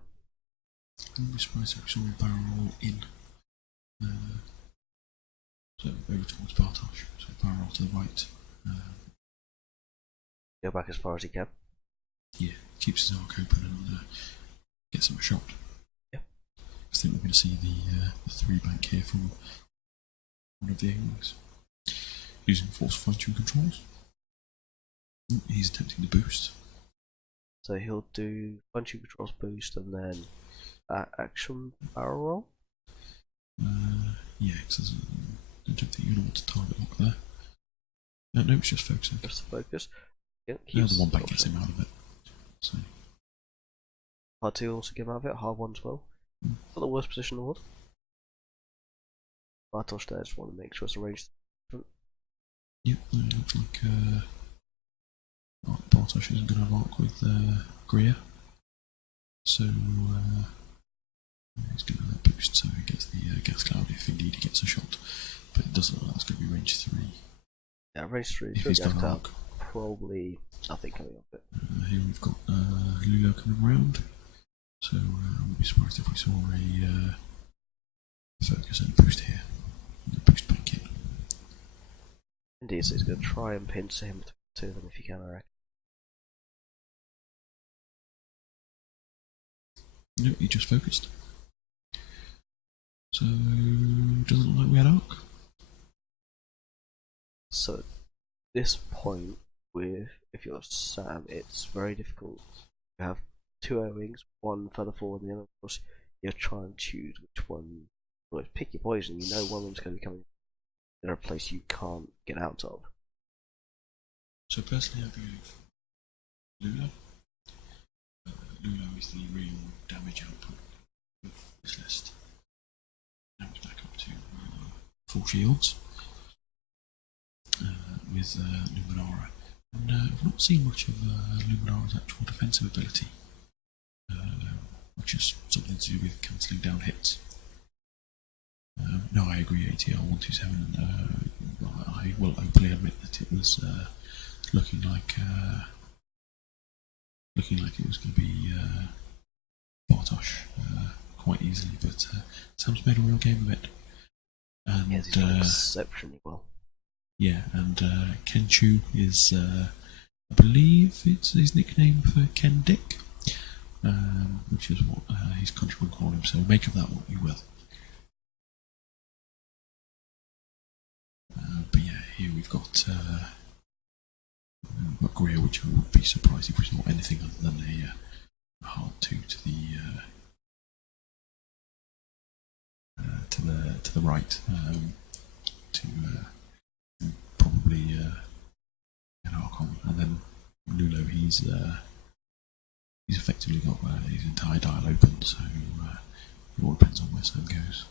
I'm just surprised if we saw a barrel in. So over towards Bartosz, so barrel to the right. Go back as far as he can. Yeah, keeps his arc open and gets him a shot. Yeah. I think we're going to see the 3 bank here from one of the A-wings. Using force fine-tune controls. He's attempting to boost. So he'll do fine-tune controls boost and then action barrel roll. Yeah, because I don't think you're going to want to target lock there. No, it's just focusing. Just the focus. Yeah, The 1 bank gets him out of it. So. Hard 2 also get him out of it, hard 1 as well. Not the worst position in the world. Bartosz there, just want to make sure it's arranged. Yep, it looks like Bartosz isn't going to have arc with Greer. So he's going to boost so he gets the gas cloud if indeed he gets a shot. But it doesn't look like it's going to be range 3. Yeah, range 3. If he's done arc. Probably nothing coming off it. Here we've got Lulo coming round. So I wouldn't be surprised if we saw a focus and a boost here. And a boost back in. Indeed, so he's going to try and pinch him between the 2 of them if he can, I reckon. No, he just focused. So, doesn't look like we had arc. So, at this point, if you're Sam, it's very difficult. You have 2 A-wings, one further forward than the other. Of course, you're trying to choose which one. Well, pick your poison. You know one of them's going to be coming in a place you can't get out of. So personally, I'd be going for Lulo. Lulo is the real damage output of this list. Now it's back up to 4 shields with Luminara. And I've not seen much of Luminara's actual defensive ability, which is something to do with cancelling down hits. No, I agree, ATR 127. I will openly admit that it was looking like it was going to be Bartosz quite easily, but Sam's made a real game of it. And Yes, he's done exceptionally well. Yeah, and Ken Chu is, I believe it's his nickname for Ken Dick, which is what his countrymen call him, so make of that what you will. But yeah, here we've got Greer, which I would be surprised if we saw anything other than a hard 2 to the right, to probably an Archon, and then Lulo, he's effectively got his entire dial open, so it all depends on where Sam goes.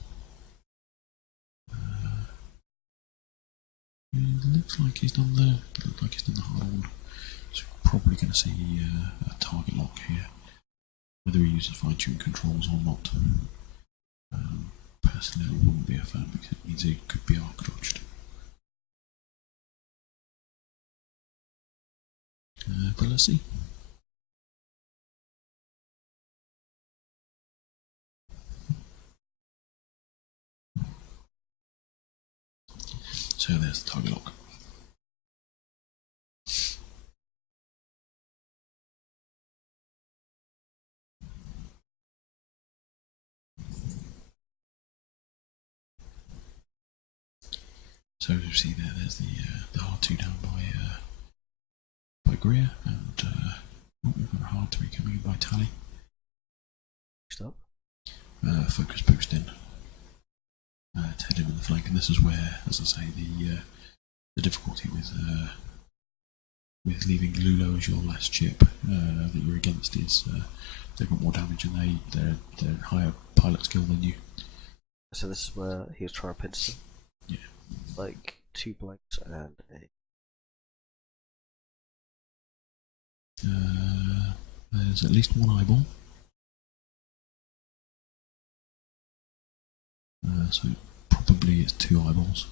It looks like he's done the hard one, so we're probably going to to see a target lock here. Whether he uses fine-tuned controls or not. Personally, I wouldn't be a fan because it means it could be arc-dodged. But let's see. So there's the target lock. So as you see there's the R2 down by Greer, and we've got a hard 3 coming in by Tally. Stop. Focus boost in. To head him in the flank, and this is where, as I say, the difficulty with leaving Lulo as your last chip that you're against is they've got more damage and they're higher pilot skill than you. So this is where he was trying to pinch them. Yeah. Like 2 blanks and a... There's at least 1 eyeball. So probably it's 2 eyeballs.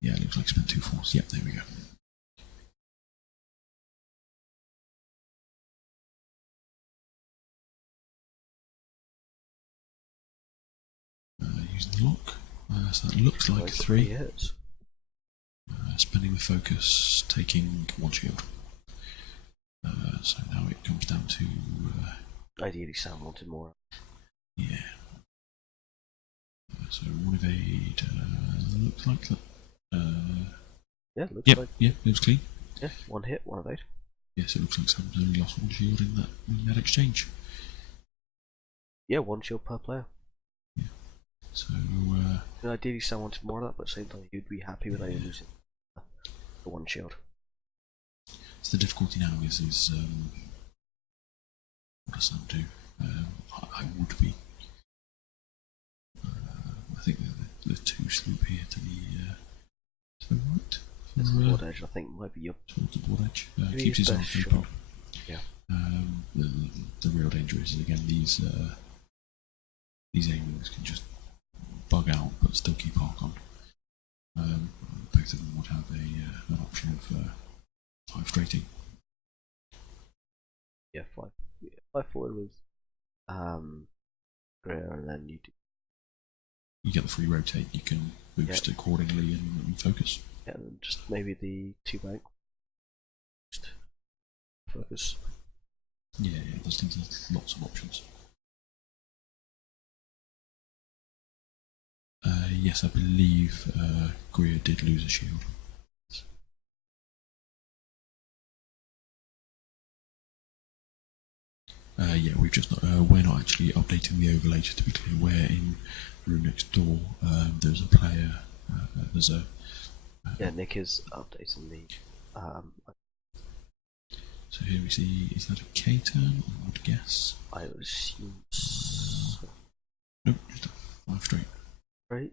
Yeah, it looks like spent 2 force. Yep, there we go. Using the lock. So that looks like 3. Hits. Spending the focus, taking 1 shield. So now it comes down to... Ideally Sam wanted more. Yeah. So 1 evade, looks like that. Yeah, looks yep, like... Yep, it was clean. Yeah, 1 hit, 1 evade. Yes, it looks like Sam's only lost 1 shield in that exchange. Yeah, 1 shield per player. Yeah. So... And ideally Sam wanted more of that, but at the same time he'd be happy with only losing the 1 shield. So the difficulty now is what does Sam do? I would be... I think the 2 sloop here to the right. It's the board edge, I think, might be up towards the board edge. keeps his arc shot. Yeah. The real danger is again these aimings can just bug out but still keep arc on. Both of them would have an option of 5 straighting. Yeah, 5 forward with Greer, and then you do. You get the free rotate, you can boost accordingly and focus. Yeah, and just maybe the 2 bank. Just focus. Yeah, there's lots of options. Yes, I believe Greer did lose a shield. Yeah, we've just not, we're not actually updating the overlay, just to be clear. Where in the room next door there's a player, there's a... yeah, Nick is updating the... so here we see, is that a K turn, I would guess? I would assume so. Nope, just a 5 straight. Right.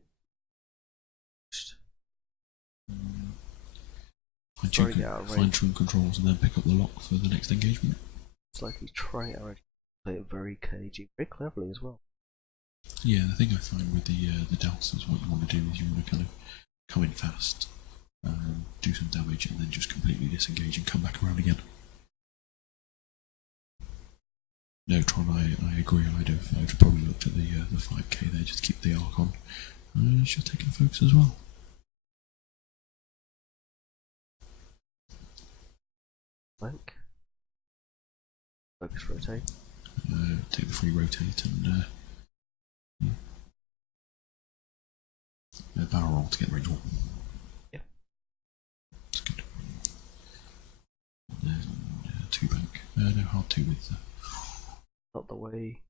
Fine-tune controls and then pick up the lock for the next engagement. It's like he's trying to play it very cagey, very cleverly as well. Yeah, the thing I find with the Delta is what you want to do is you want to kind of come in fast, do some damage, and then just completely disengage and come back around again. No, Tron, I agree. I'd probably looked at the 5k there just to keep the arc on. She's taking focus as well. Blank. Focus rotate. Take the free rotate and barrel roll to get range 1. Yeah. That's good. And then 2 bank. No, hard 2 with... Not the way.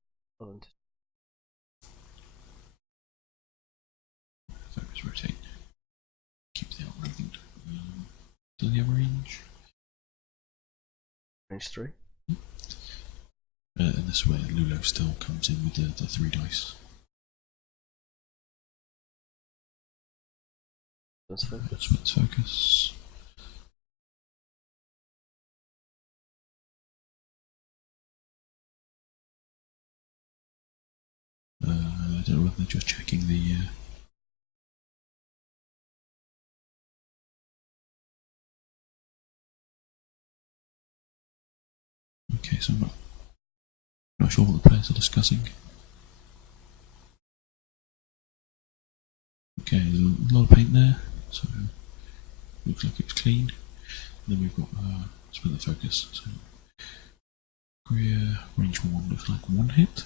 Focus rotate. Keep the arc rolling. Does he have range? Range 3. And this way Lulo still comes in with the 3 dice. Let's focus. Let's focus. I don't know whether they're just checking the. Okay, so I'm not sure what the players are discussing. Okay, there's a lot of paint there, so looks like it's clean. And then we've got split the focus. So Greer range 1 looks like 1 hit.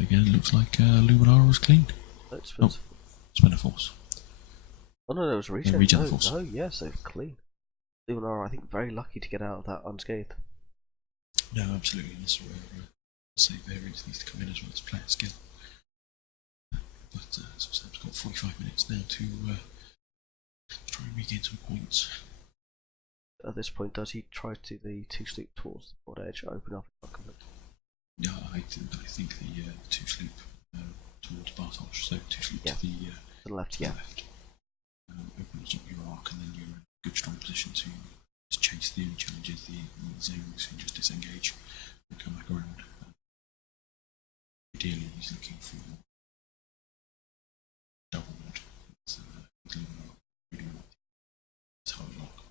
Again, it looks like Luminara was clean. Spend a force. Oh no, it was regen. Regen force. No, yes, they're clean. Luminara, I think, very lucky to get out of that unscathed. No, absolutely. That's where save variance needs to come in as well as player skill. But so Sam's got 45 minutes now to try and regain some points. At this point, does he try to do the 2 sleep towards the board edge, open up and come in? Yeah, I think the 2 sleep towards Bartosz, so 2 sleep to the left, left. Opens up your arc, and then you're in a good strong position to chase. The only challenge is the zones who just disengage and come back around. Ideally, he's looking for double mod. Really want target lock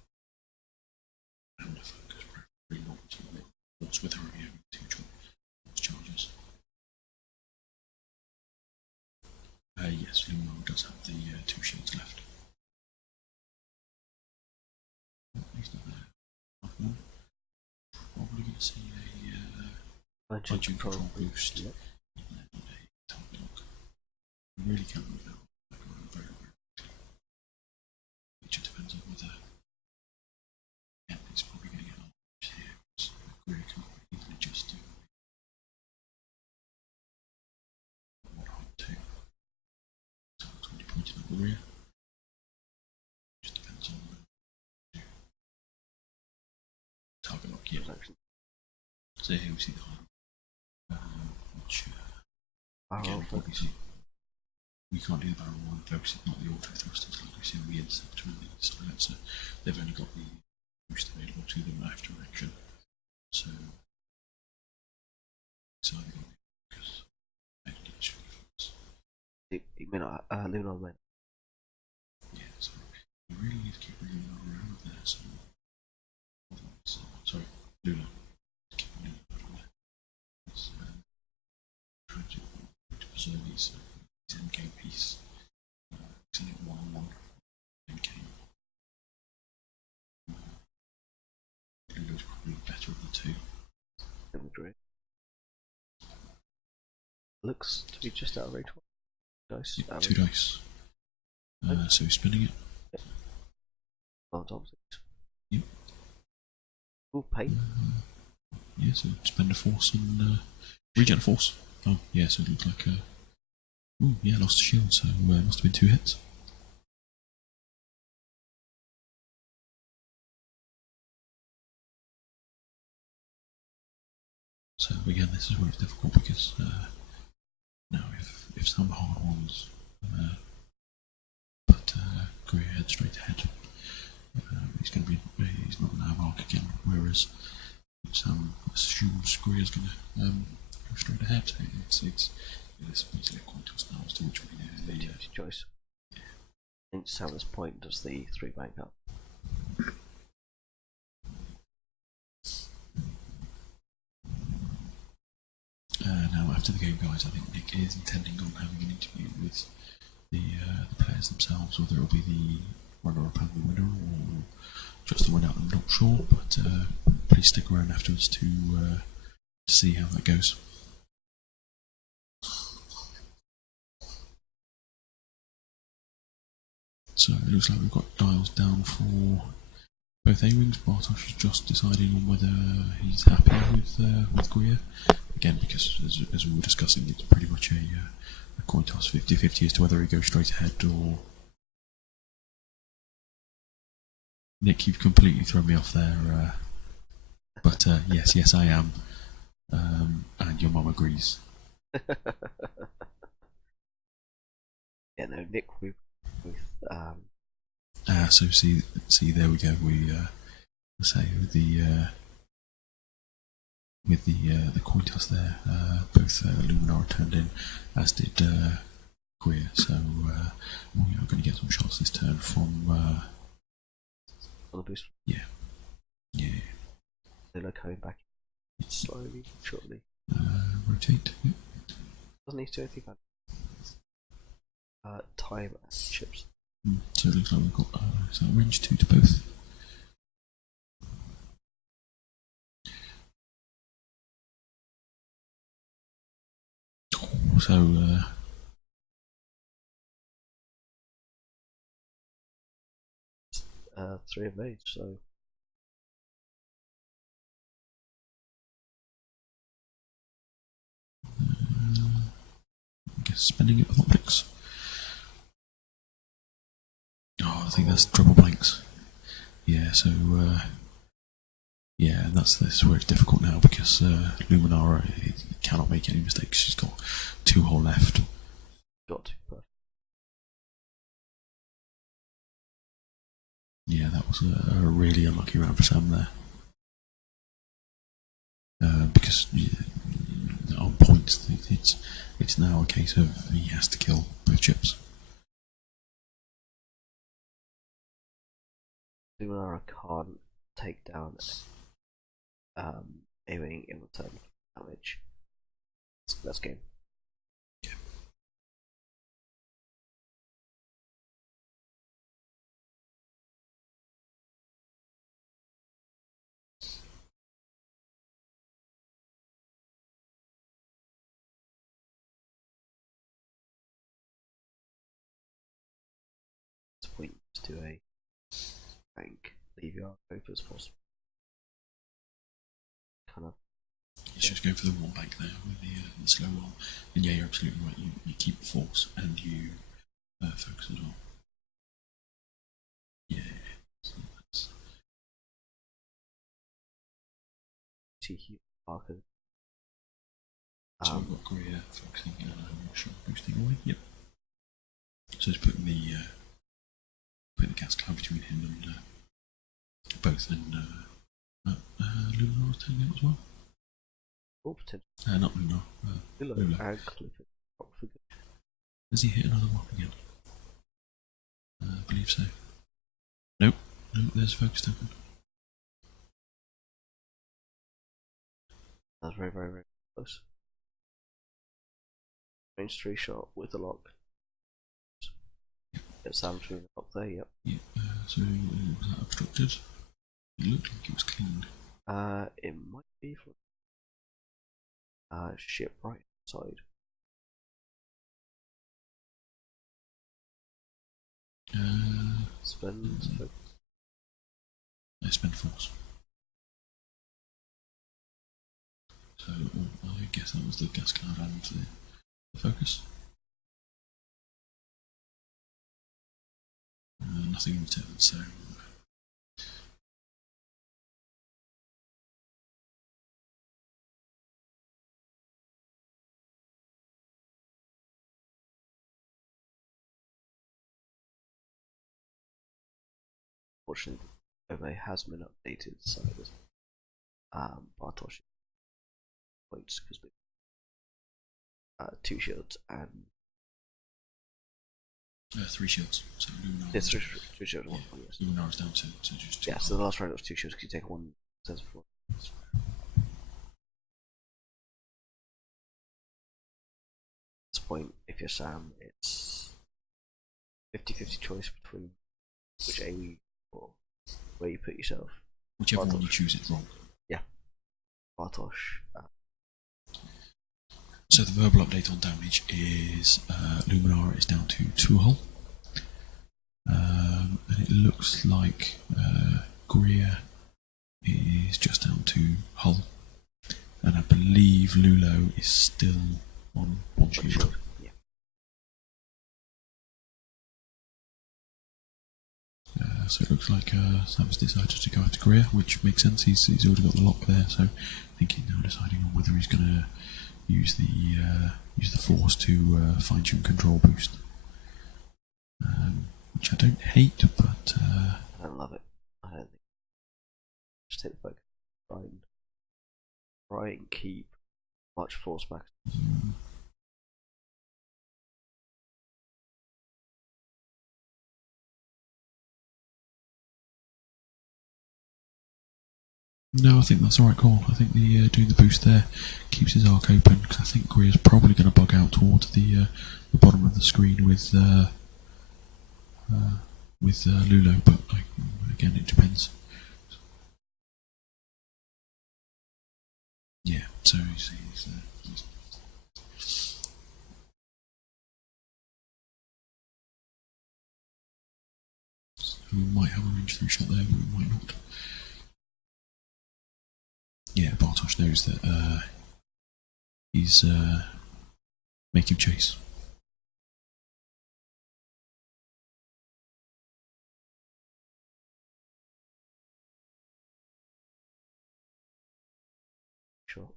and a focus, preferably not to force with her only 2 charges. Yes, Luminara does have the 2 shields left. He's not there. Probably going to see a budget control boost. Yep. And then a target lock. You really can't move that around very, very quickly. It just depends on whether. Yeah, he's probably going to get a lot here. So Greer can quite easily just do 1 hot 2. So it's already pointed at the rear. Just depends on target lock, yeah. So here we see the hard which again, we can't do the barrel one focus, it's not the auto thrusters like we see on the Interceptor and the Silencer. They've only got the boost available to them after action. So it's either going to be focus and actually focus. You mean Luminara went? Yeah, so you really need to keep bringing that around there. So sorry, Luna. Keep Luna around there. It's trying to preserve his MK piece. It's only 1-on-1 MK. Luna's probably better of the 2. I would agree. Looks to be just out of range. Dice. Yeah, 2 dice. So he's spinning it. Yep. Oh, opposite. Yep. Ooh, pain. Yeah, so spend a force and regen a force. Oh, yeah, so it looked like ooh, yeah, lost a shield, so must have been 2 hits. So again, this is where it's difficult because now if some hard ones put Greer head straight ahead, he's not going to have arc again. Whereas Sam assumes Greer's going to go straight ahead. It's basically a coin toss now as to which way the choice. Yeah. I think Sam's point does the 3 bank up. Now, after the game, guys, I think Nick is intending on having an interview with the players themselves, whether it'll be the runner-up and the winner, or just the winner. I'm not sure, but please stick around afterwards to see how that goes. So it looks like we've got dials down for both A-wings. Bartosz is just deciding on whether he's happy with Greer. Again, because as we were discussing, it's pretty much a coin toss 50-50 as to whether he goes straight ahead or... Nick, you've completely thrown me off there. But yes, I am. And your mum agrees. Yeah, no, Nick with so see, there we go. We say the with the coin toss there. Both Luminara turned in, as did Greer. So we're going to get some shots this turn from. On the boost. Yeah. They're coming back slowly, shortly. Rotate. Yep. Doesn't need to do anything bad. Time and chips. So it looks like we've got range 2 to both. So 3 of age, so I guess spending it with optics. Oh, I think that's triple blanks. Yeah, so yeah, and this where it's difficult now because Luminara cannot make any mistakes. She's got 2 hole left. got to. Perfect. Yeah, that was a really unlucky round for Sam there. Because on points, it's now a case of he has to kill both chips. Luminara can't take down aiming in return for damage. Let's game. Yeah. Point to a bank, leave your arc open as possible. Kind of. He's just going for the wall back there with the slow wall. And yeah, you're absolutely right. You keep the force and you focus as well. Yeah. So that's... Cheeky Parker. So we've got Greer focusing shot boosting away. Yep. So it's putting the gas cloud between him and both, and Luminara's turning out as well. Oh, potential. Not Luminara. Lilo and Clifford. Has he hit another one again? I believe so. Nope. No, there's focus token. That's very, very, very close. Range 3 shot with the lock. Get Sam through the lock there, yep. Yeah, so was that obstructed? It looked like it was clean. It might be from ship right side. Spend Spend force. So I guess that was the gas cloud and the focus. Nothing in return, so fortunately Ome has been updated, so there's Bartosz points because 2 shields and 3 shields. So Luminara. yes, 3 shields. Yeah, 1 point, yes. Luminara's down to just 2. Yeah, so the last round was 2 shields because you take 1 sense before. At this point, if you're Sam, it's 50-50 choice between which AoE or where you put yourself. Whichever Bartosz. one you choose, it's wrong. Yeah. Bartosz. So the verbal update on damage is Luminara is down to 2 hull. And it looks like Greer is just down to hull. And I believe Lulo is still on 1 shield. Yeah. So it looks like Sam's decided to go after Greer, which makes sense. He's already got the lock there, so I think he's now deciding on whether he's going to use the force to fine tune control boost, which I don't hate, but I don't love it. I don't think. Just take the focus. Fine. try and keep much force back. No, I think that's the right call. I think the doing the boost there keeps his arc open, because I think Greer's probably going to bug out towards the bottom of the screen with Lulo, but again, it depends. Yeah, so he's we might have a range 3 shot there, but we might not. Yeah, Bartosz knows that he's make him chase. Sure.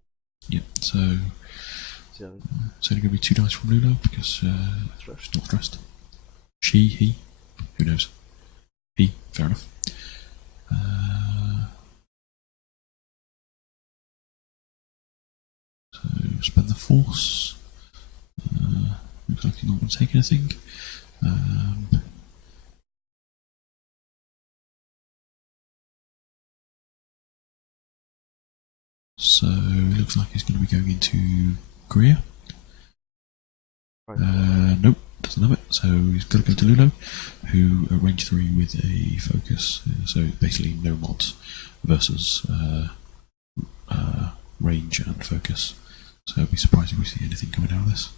Yeah, so it's only going to be 2 dice from Lulo because Stressed. not stressed. She, he, who knows? He, fair enough. So spend the force. Looks like he's not going to take anything. So it looks like he's going to be going into Greer. Nope, doesn't have it. So he's got to go to Lulo, who at range 3 with a focus. So basically no mods versus range and focus. So I'd be surprised if we see anything coming out of this.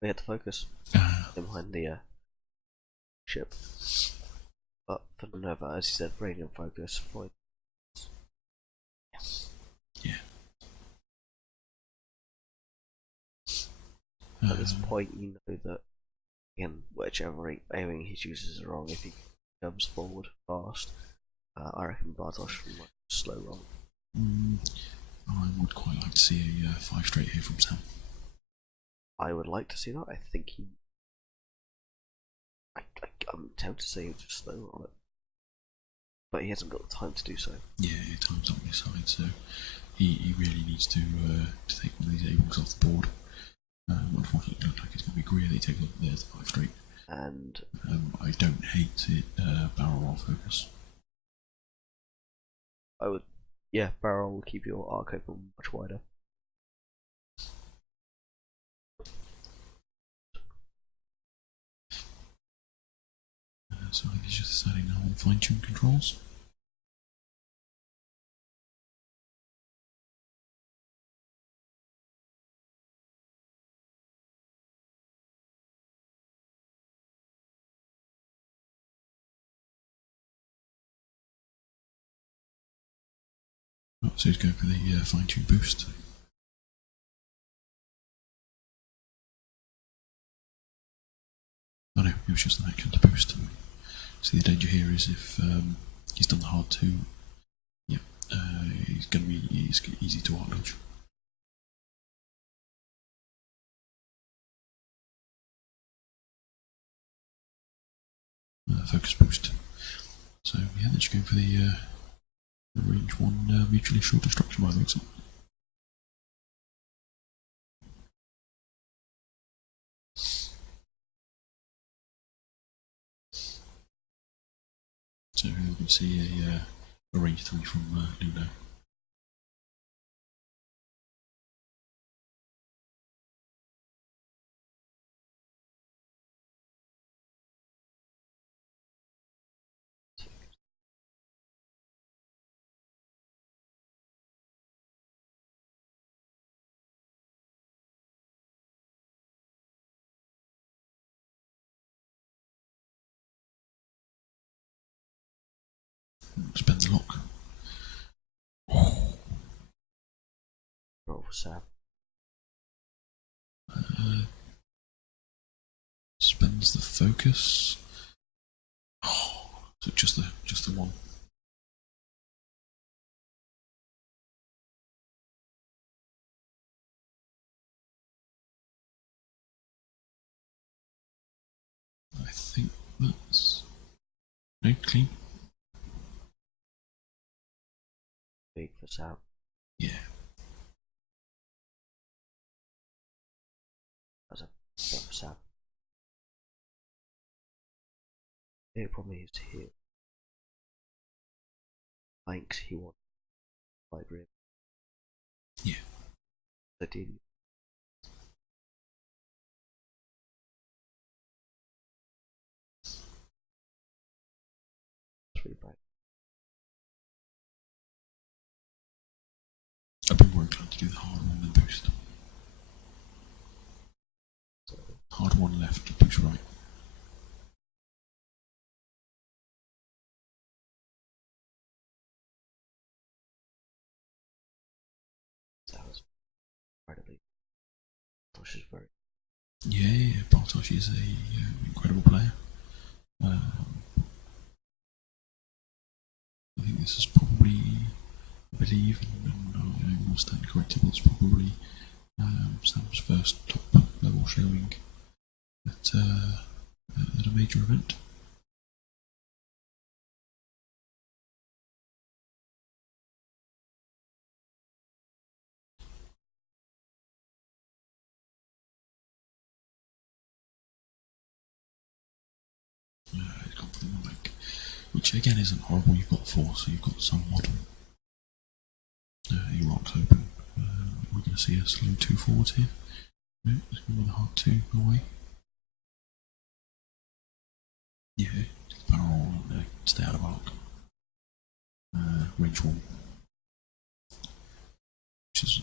We had to focus behind the ship. But for the Nova, as you said, radiant focus. Yeah. At this point, you know that again, whichever aiming he chooses is wrong. If he comes forward fast, I reckon Bartosz might slow roll. I would quite like to see a 5 straight here from Sam. I would like to see that. I think he. I'm tempted to say he'll just slow roll it, but he hasn't got the time to do so. Yeah, time's on his side, so he really needs to take one of these A-Wings off the board. Unfortunately, it looks like it's going to be Greer that he takes up. There's the 5 straight. And I don't hate it, barrel roll focus. I would, yeah, barrel will keep your arc open much wider. So I think he's just deciding now on fine-tune controls. Oh, so he's going for the fine-tune boost. Oh no, it was just an action to boost. So the danger here is if he's done the hard 2, yeah, he's going to be easy to arc dodge. Focus boost. So yeah, they're just going for the range 1 mutually assured destruction by the looks of it. So we can see a range 3 from Lulo. Spend the lock. Roll for Sam. Spends the focus. Oh, so just the 1. I think that's... No, clean. Big for Sam. Yeah. That's a bit for Sam. The problem is here. Banks he wants library. Yeah. The deal. Three banks. I've been more inclined to do the hard one than boost. So Hard one left, boost right. that was incredibly. Tosh is very. Yeah, Bartosz is a incredible player. I think this is probably, I believe, and I will stand corrected, it's probably Sam's first top level showing at a major event. He's gone for the bank, which again isn't horrible. You've got 4, so you've got some model. Your rock's open. We're going to see a slow 2 forwards here. Yeah, it's going with a hard 2 away. Yeah, barrel, stay out of arc. Range 1. Which is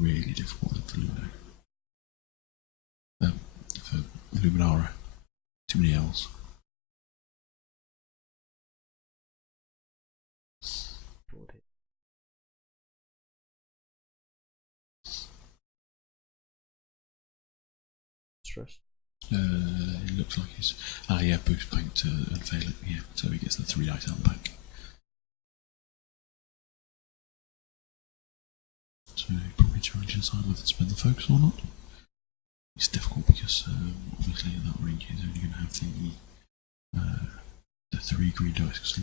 really difficult for Luno. For Luminara, too many L's. Stress. It looks like he's yeah, boost banked and fail it, yeah, so he gets the 3 item back. So probably trying to decide whether to spend the focus or not. It's difficult because obviously in that range he's only going to have the 3 green dice because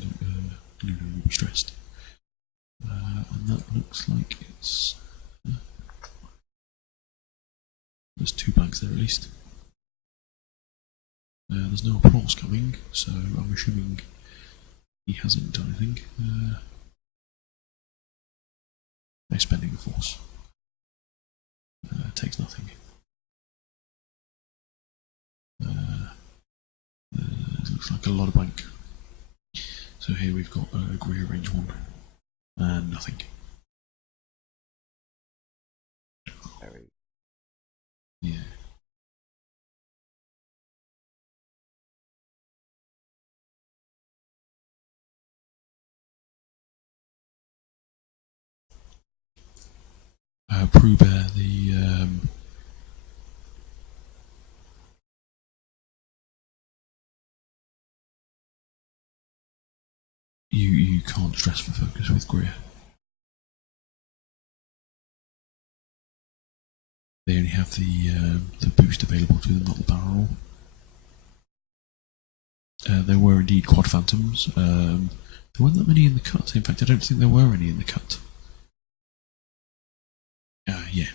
Luna will be stressed. And that looks like it's there's 2 banks there at least. There's no applause coming, so I'm assuming he hasn't done anything. No spending the force. Takes nothing. Looks like a lot of bank. So here we've got Greer range 1 and nothing. Very. Yeah. Prue Bear, you can't stress for focus with Greer. They only have the boost available to them, not the barrel roll. There were indeed quad phantoms. There weren't that many in the cut. In fact, I don't think there were any in the cut. Yeah.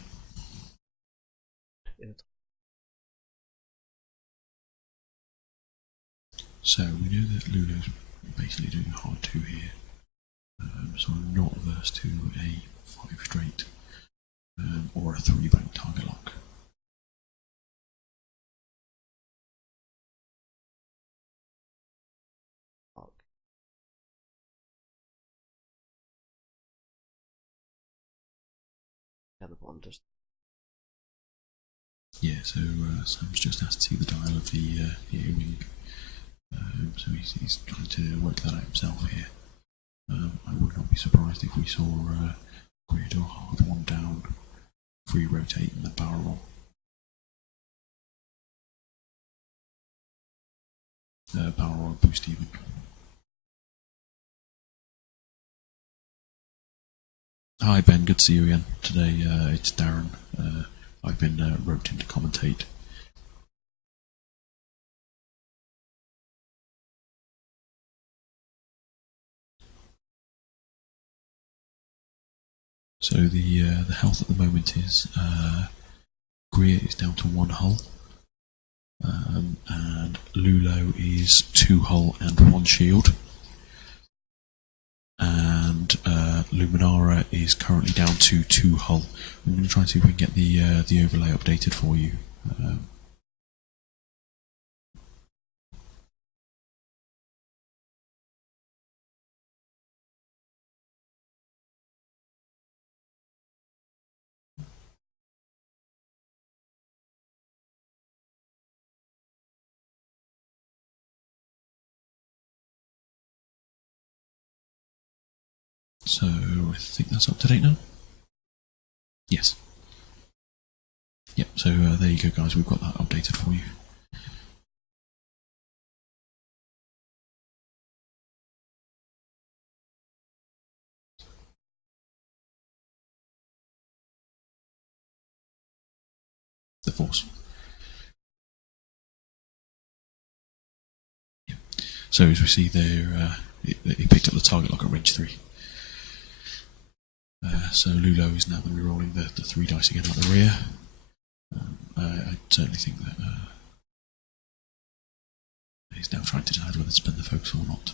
So we know that Luno's basically doing a hard 2 here. So I'm not averse to a 5 straight or a 3 bank target lock. The bottom just. Yeah, so Sam's just asked to see the dial of the A-wing. So he's trying to work that out himself here. I would not be surprised if we saw Greer do a hard 1 down, free rotate and the barrel roll. Barrel roll boost even. Hi Ben, good to see you again. Today it's Darren. I've been roped in to commentate. So the health at the moment is Greer is down to 1 hull, and Lulo is 2 hull and 1 shield, and Luminara is currently down to 2 hull. I'm going to try and see if we can get the overlay updated for you. So I think that's up to date now. Yes. Yep. So there you go, guys. We've got that updated for you. The Force. Yep. So as we see there, it picked up the target lock at range 3. So Lulo is now going to be rolling the 3 dice again out the rear. I certainly think that he's now trying to decide whether to spend the focus or not.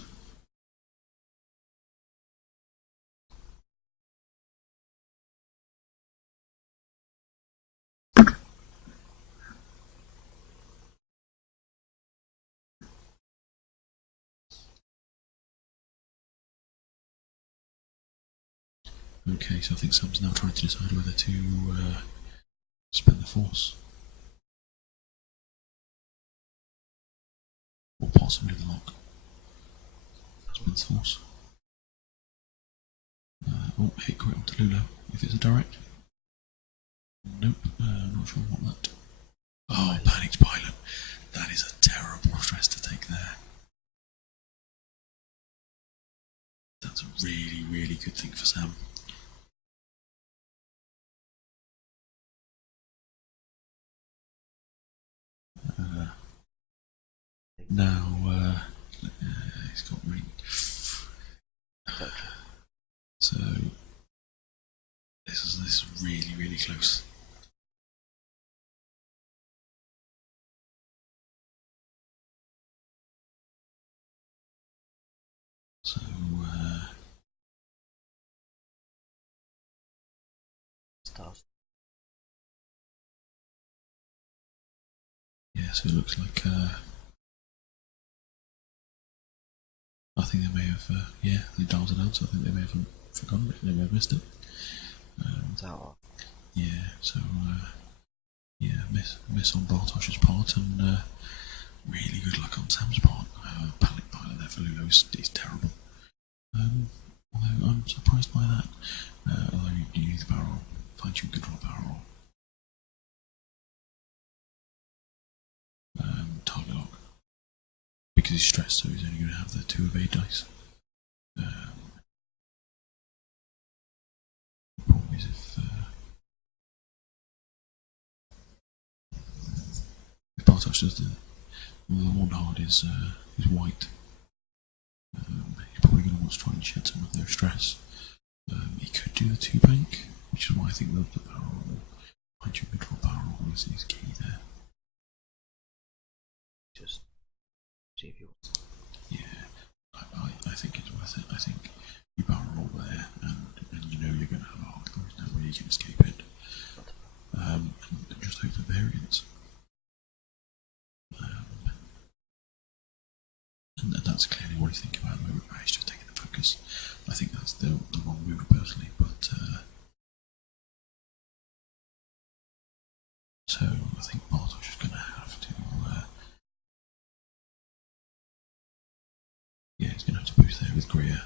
Okay, so I think Sam's now trying to decide whether to spend the Force. Or possibly the lock. Spend the Force. Hit crit onto Lulo, if it's a direct. Nope, I'm not sure I want that. Oh, panicked pilot. That is a terrible stress to take there. That's a really, really good thing for Sam. Now, he's got ring. So, this is really, really close. So, Stars. Yeah, so it looks like I think they may have the dials are down, so I think they may have forgotten it, they may have missed it. Yeah, so miss on Bartosz's part, and really good luck on Sam's part. Panic pilot there for Lulo is terrible. Although I'm surprised by that. Although you need the barrel roll, fine-tune control barrel roll. Target lock. Because he's stressed, so he's only going to have the 2 evade dice. The problem is if Bartosz does the 1 hard is white, he's probably going to want to try and shed some of their stress. He could do the 2 bank, which is why I think the barrel roll, fine-tune control barrel roll is key there. Just see if you want. Yeah, I think it's worth it. I think you barrel roll there, and you know you're going to have a hard. There's no way you can escape it. And just hope for variance. And that's clearly what he's thinking about at the moment. He's just taking the focus. I think that's the wrong move personally, but so I think Bartosz is going to have to. He's going to have to boost there with Greer.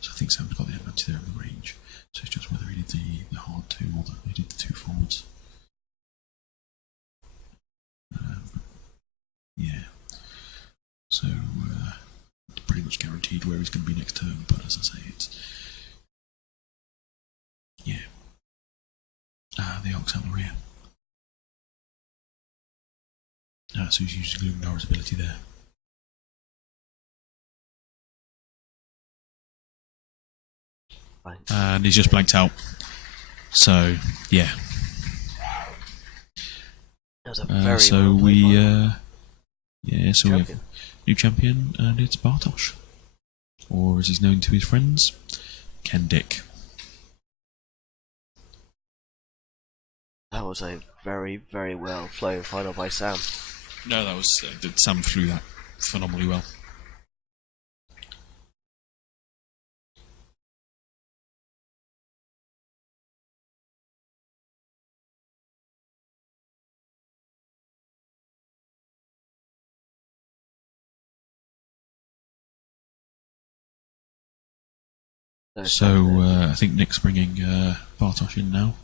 So I think Sam's got the advantage there in the range. So it's just whether he did the hard 2 or he did the 2 forwards. So pretty much guaranteed where he's going to be next turn. But as I say, it's the Ox out the rear. So he's using Luminara's ability there. Fine. And he's just blanked out. So yeah. That was a very So well we played fight. so we have Champion. new champion, and it's Bartosz, or as he's known to his friends, Ken Dick. That was a very, very well flown final by Sam. No, that was Sam flew that phenomenally well. So I think Nick's bringing Bartosz in now.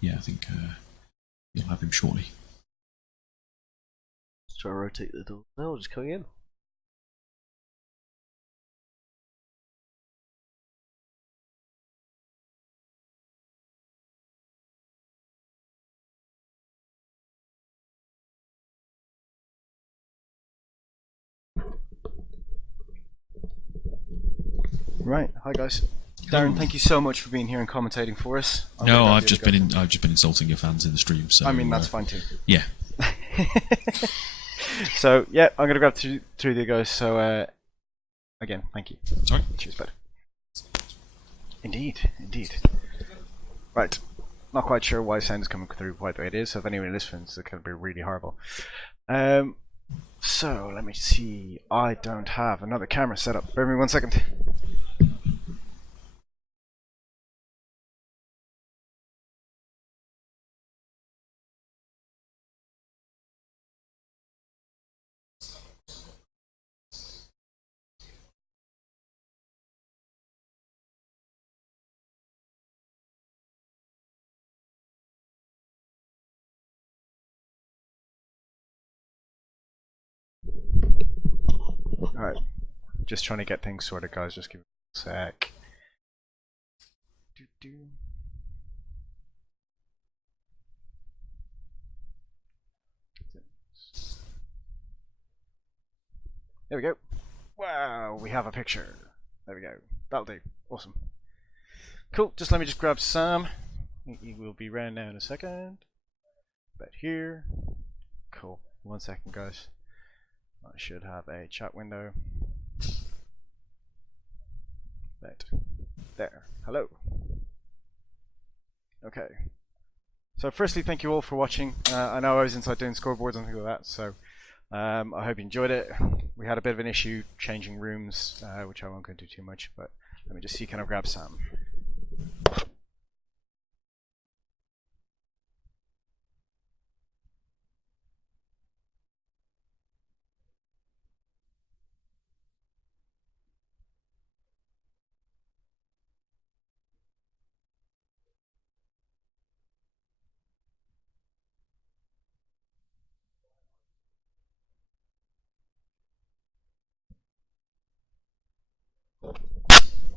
Yeah, I think you'll have him shortly. Let's try to rotate the door. No, just coming in. Right, hi guys. Darren, thank you so much for being here and commentating for us. No, I've just been insulting your fans in the stream. So I mean, that's fine too. Yeah. So yeah, I'm gonna grab through the guys. So again, thank you. Sorry. Cheers, bud. Indeed. Right. Not quite sure why sound is coming through quite the way it is. So if anyone listens, it can be really horrible. So let me see. I don't have another camera set up. Bear with me 1 second. Alright, just trying to get things sorted, guys. Just give me a sec. There we go. Wow, we have a picture. There we go. That'll do. Awesome. Cool. Just let me just grab Sam. He will be round now in a second. About here. Cool. 1 second, guys. I should have a chat window. Right. There. Hello. Okay. So firstly, thank you all for watching. I know I was inside doing scoreboards and things like that, so I hope you enjoyed it. We had a bit of an issue changing rooms, which I won't go into too much, but let me just see, can I grab Sam?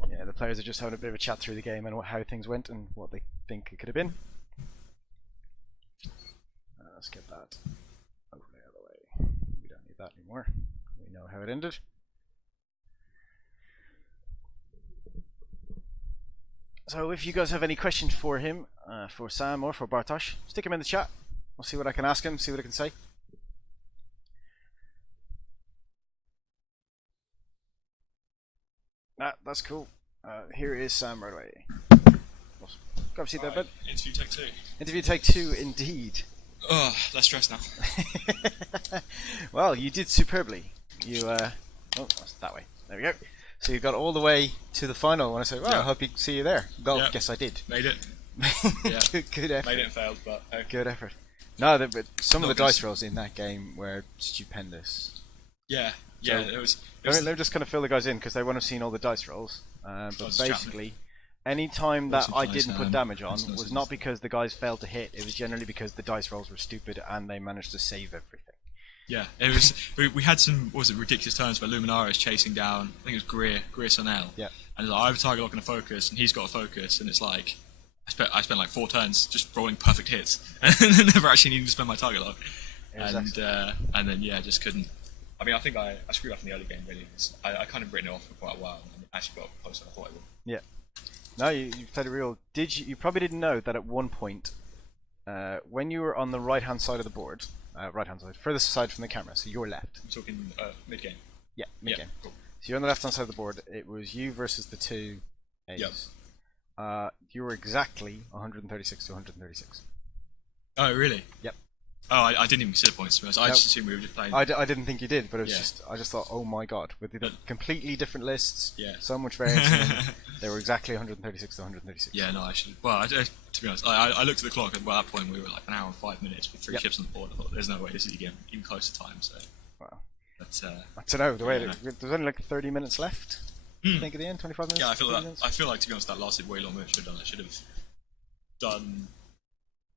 Yeah, the players are just having a bit of a chat through the game and how things went and what they think it could have been. Let's get that out of the way. We don't need that anymore. We know how it ended. So if you guys have any questions for him, for Sam or for Bartosz, stick him in the chat. I'll see what I can ask him, see what I can say. That's cool. Here is Sam right away. Awesome. Go have a seat there, bud. Interview take 2. Interview take 2, indeed. Oh, less stress now. Well, you did superbly. You, oh, that's that way. There we go. So you got all the way to the final. When I say, well, Yeah. I hope you see you there. Well, Yeah. guess I did. Made it. Yeah. Good effort. Made it and failed, but okay. Good effort. No, but some of Not the dice good. rolls in that game were stupendous. Yeah. So, It was Let me just kind of fill the guys in because they won't have seen all the dice rolls. But it's basically, any time that I Awesome didn't dice, put damage on that's was not because the guys failed to hit. It was generally because the dice rolls were stupid and they managed to save everything. Yeah, it was. we had some ridiculous turns where Luminara is chasing down. I think it was Greer Sonnel. Yeah. And like, I have a target lock and a focus, and he's got a focus, and it's like I spent like 4 turns just rolling perfect hits, and never actually needed to spend my target lock. Exactly. And then yeah, just couldn't. I mean, I think I screwed up in the early game really. I kind of written it off for quite a while, and actually got closer than I thought I would. Yeah. No, you played it real. Did you? You probably didn't know that at one point, when you were on the right hand side of the board, right hand side, furthest side from the camera, so your left. I'm talking mid game. Yeah, mid game. Cool. So you're on the left hand side of the board. It was you versus the two A's. Yep. You were exactly 136 to 136. Oh, really? Yep. Oh, I didn't even consider points. To be honest. I just assumed we were just playing. I didn't think you did, but it was I just thought, oh my god, with the completely different lists, so much variance in them, they were exactly 136 to 136. Yeah, no, I should. Well, to be honest, I looked at the clock, and by that point we were like an hour and 5 minutes with 3 ships on the board. I thought, there's no way this is even close to time. So, wow. But, I don't know. The way there's only like 30 minutes left. I think at the end, 25 minutes. Yeah, I feel like to be honest, that lasted way longer than it should have done. I should have done.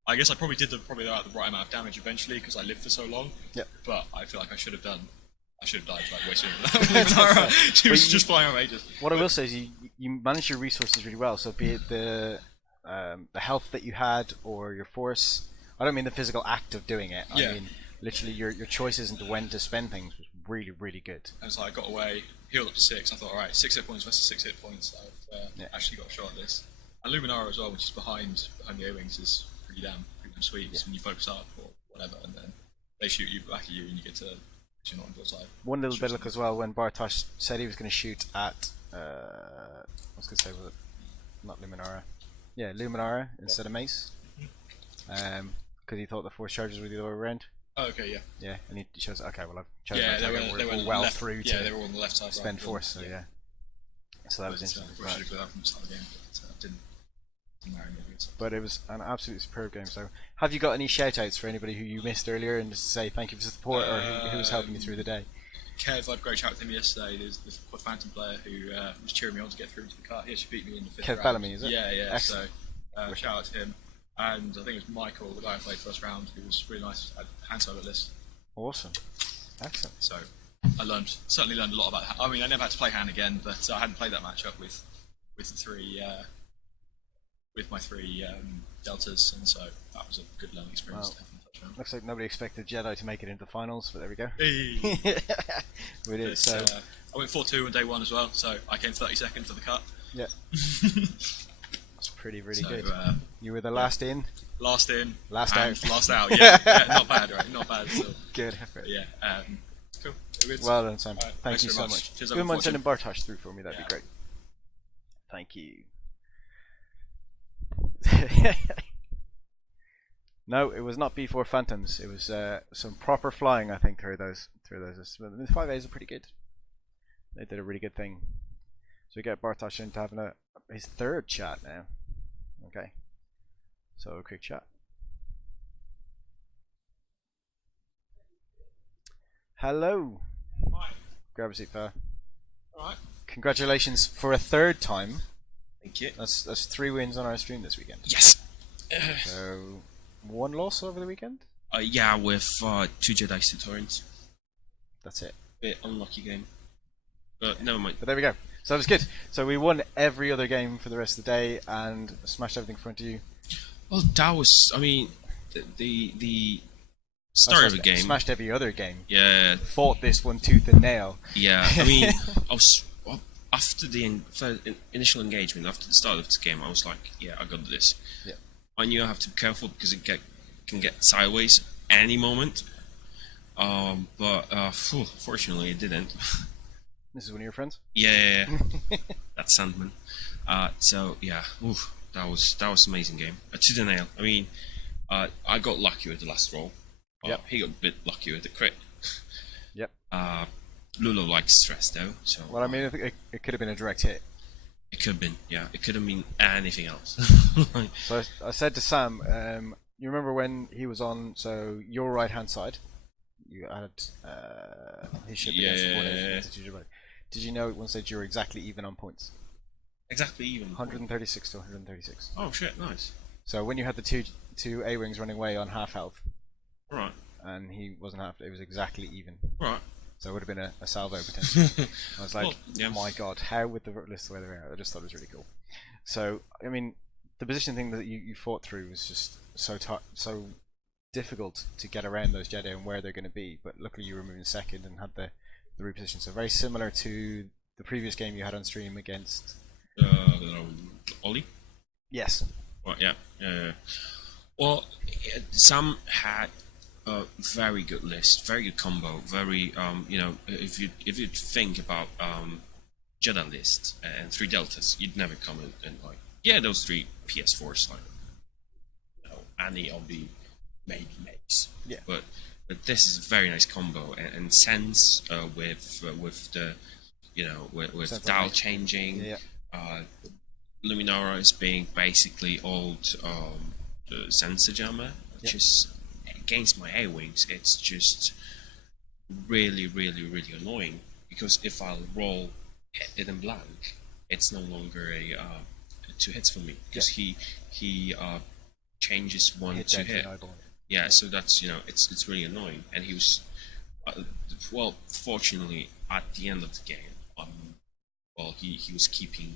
I guess I probably did the right amount of damage eventually because I lived for so long. Yep. But I feel like I should have died like way sooner. She was just flying around ages. What I will say is you manage your resources really well. So be it the health that you had or your force. I don't mean the physical act of doing it. I mean literally your choices into when to spend things was really, really good. And so I got away, healed up to 6. I thought, alright, 6 hit points versus 6 hit points. I've actually got a shot at this. And Luminara as well, which is behind the A-wings, is pretty damn sweet. When you focus up or whatever, and then they shoot you back at you, and you get to actually not on your side. One little bit of luck as well when Bartosz said he was going to shoot at I was going to say, was it not Luminara? Yeah, Luminara instead of Mace, because he thought the force charges were the other way around. Oh, okay, yeah. Yeah, and he shows, okay, well, I've chosen they were well left, through yeah, to they were on the left side, spend force, so yeah. So that was interesting. I should have got that from the start of the game, but didn't marry me. But it was an absolutely superb game. So, have you got any shout-outs for anybody who you missed earlier, and just to say thank you for the support, or who was helping you through the day? Kev, I had a great chat with him yesterday. There's the Quad Phantom player who was cheering me on to get through to the car. He actually beat me in the 5th round. Kev Bellamy, is it? Yeah, yeah. Excellent. So, shout out to him. And I think it was Michael, the guy who played first round, who was really nice at hand solo list. Awesome. Excellent. So, I certainly learned a lot about. I mean, I never had to play Han again, but I hadn't played that matchup with the 3. With my 3 deltas, and so that was a good learning experience. Well, looks like nobody expected Jedi to make it into the finals, but there we go. Hey. We did. So I went 4-2 on day 1 as well, so I came 32nd for the cut. Yeah. That's pretty really good. You were the last in. Last in. Last out. Last out. Yeah, not bad, right? Not bad. So. Good effort. Yeah. Cool. Well done, Sam. Right, Thank you so much. Cheers, Good mind sending Bartosz through for me. That'd be great. Thank you. No, it was not B4 Phantoms. It was some proper flying, I think, through those. The 5As are pretty good. They did a really good thing. So we get Bartosz into having his 3rd chat now. Okay. So a quick chat. Hello. Hi. Grab a seat, fella. Alright. Congratulations for a 3rd time. Thank you. That's 3 wins on our stream this weekend. Yes. So 1 loss over the weekend? Yeah, with 2 Jedi Torrents. That's it. Bit unlucky game. But never mind. But there we go. So that was good. So we won every other game for the rest of the day and smashed everything in front of you. Well, that was, I mean, the start of the game. Smashed every other game. Yeah. Fought this one tooth and nail. Yeah, I mean, I was, after the initial engagement, after the start of this game, I was like, yeah, I got this. Yeah. I knew I have to be careful because it can get sideways any moment. But fortunately, it didn't. This is one of your friends? Yeah. That's Sandman. So yeah, that was an amazing game. To the nail. I mean, I got lucky with the last roll. Yep. He got a bit lucky with the crit. Yep. Lulu likes stress though. So. Well, I mean, I think it could have been a direct hit. It could have been, yeah. It could have been anything else. So I said to Sam, you remember when he was on, so your right hand side, you had his ship against the one. Did you know at one stage you were exactly even on points? Exactly even. 136 to 136. Oh shit, nice. So when you had the two A-wings running away on half health, right, and he wasn't half, it was exactly even. Right. So it would have been a salvo potentially. I was like, well, yeah. My God, how would the list the way they were? I just thought it was really cool. So I mean, the position thing that you fought through was just so difficult to get around those Jedi and where they're going to be. But luckily you were moving second and had the reposition. So very similar to the previous game you had on stream against Ollie. Yes. Well, yeah. Well, Sam had a very good list, very good combo. Very, if you think about Jedi list and 3 deltas, you'd never come in and like, yeah, those 3 PS4s, like, any of the maybe makes. Yeah. But this is a very nice combo, and Sense with the with dial changing. Yeah. Luminara is being basically old the sensor jammer, which is against my A-wings. It's just really, really, really annoying, because if I'll roll hit in blank, it's no longer a 2 hits for me, because he changes 1 to hit. Yeah, so that's it's really annoying, and he was well, fortunately at the end of the game, he was keeping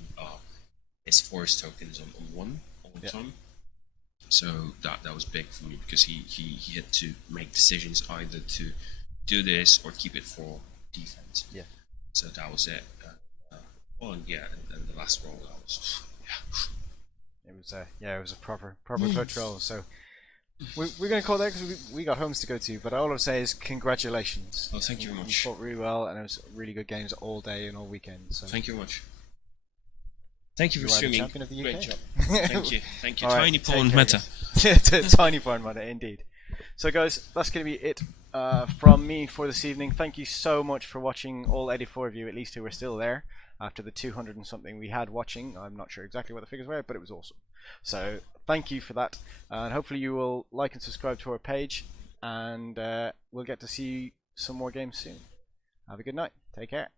his force tokens on 1 all the time. So that was big for me, because he had to make decisions either to do this or keep it for defense. Yeah. So that was it. And the last roll, that was It was a proper clutch roll. So we're going to call that, because we got homes to go to. But all I'll say is congratulations. Oh, thank you very much. You fought really well, and it was really good games all day and all weekend. So thank you very much. Thank you for streaming. Champion of the UK. Great job. Thank you. All right, Tiny pawn meta. Tiny pawn meta, indeed. So guys, that's going to be it from me for this evening. Thank you so much for watching, all 84 of you at least who were still there after the 200 and something we had watching. I'm not sure exactly what the figures were, but it was awesome. So thank you for that, and hopefully you will like and subscribe to our page, and we'll get to see some more games soon. Have a good night. Take care.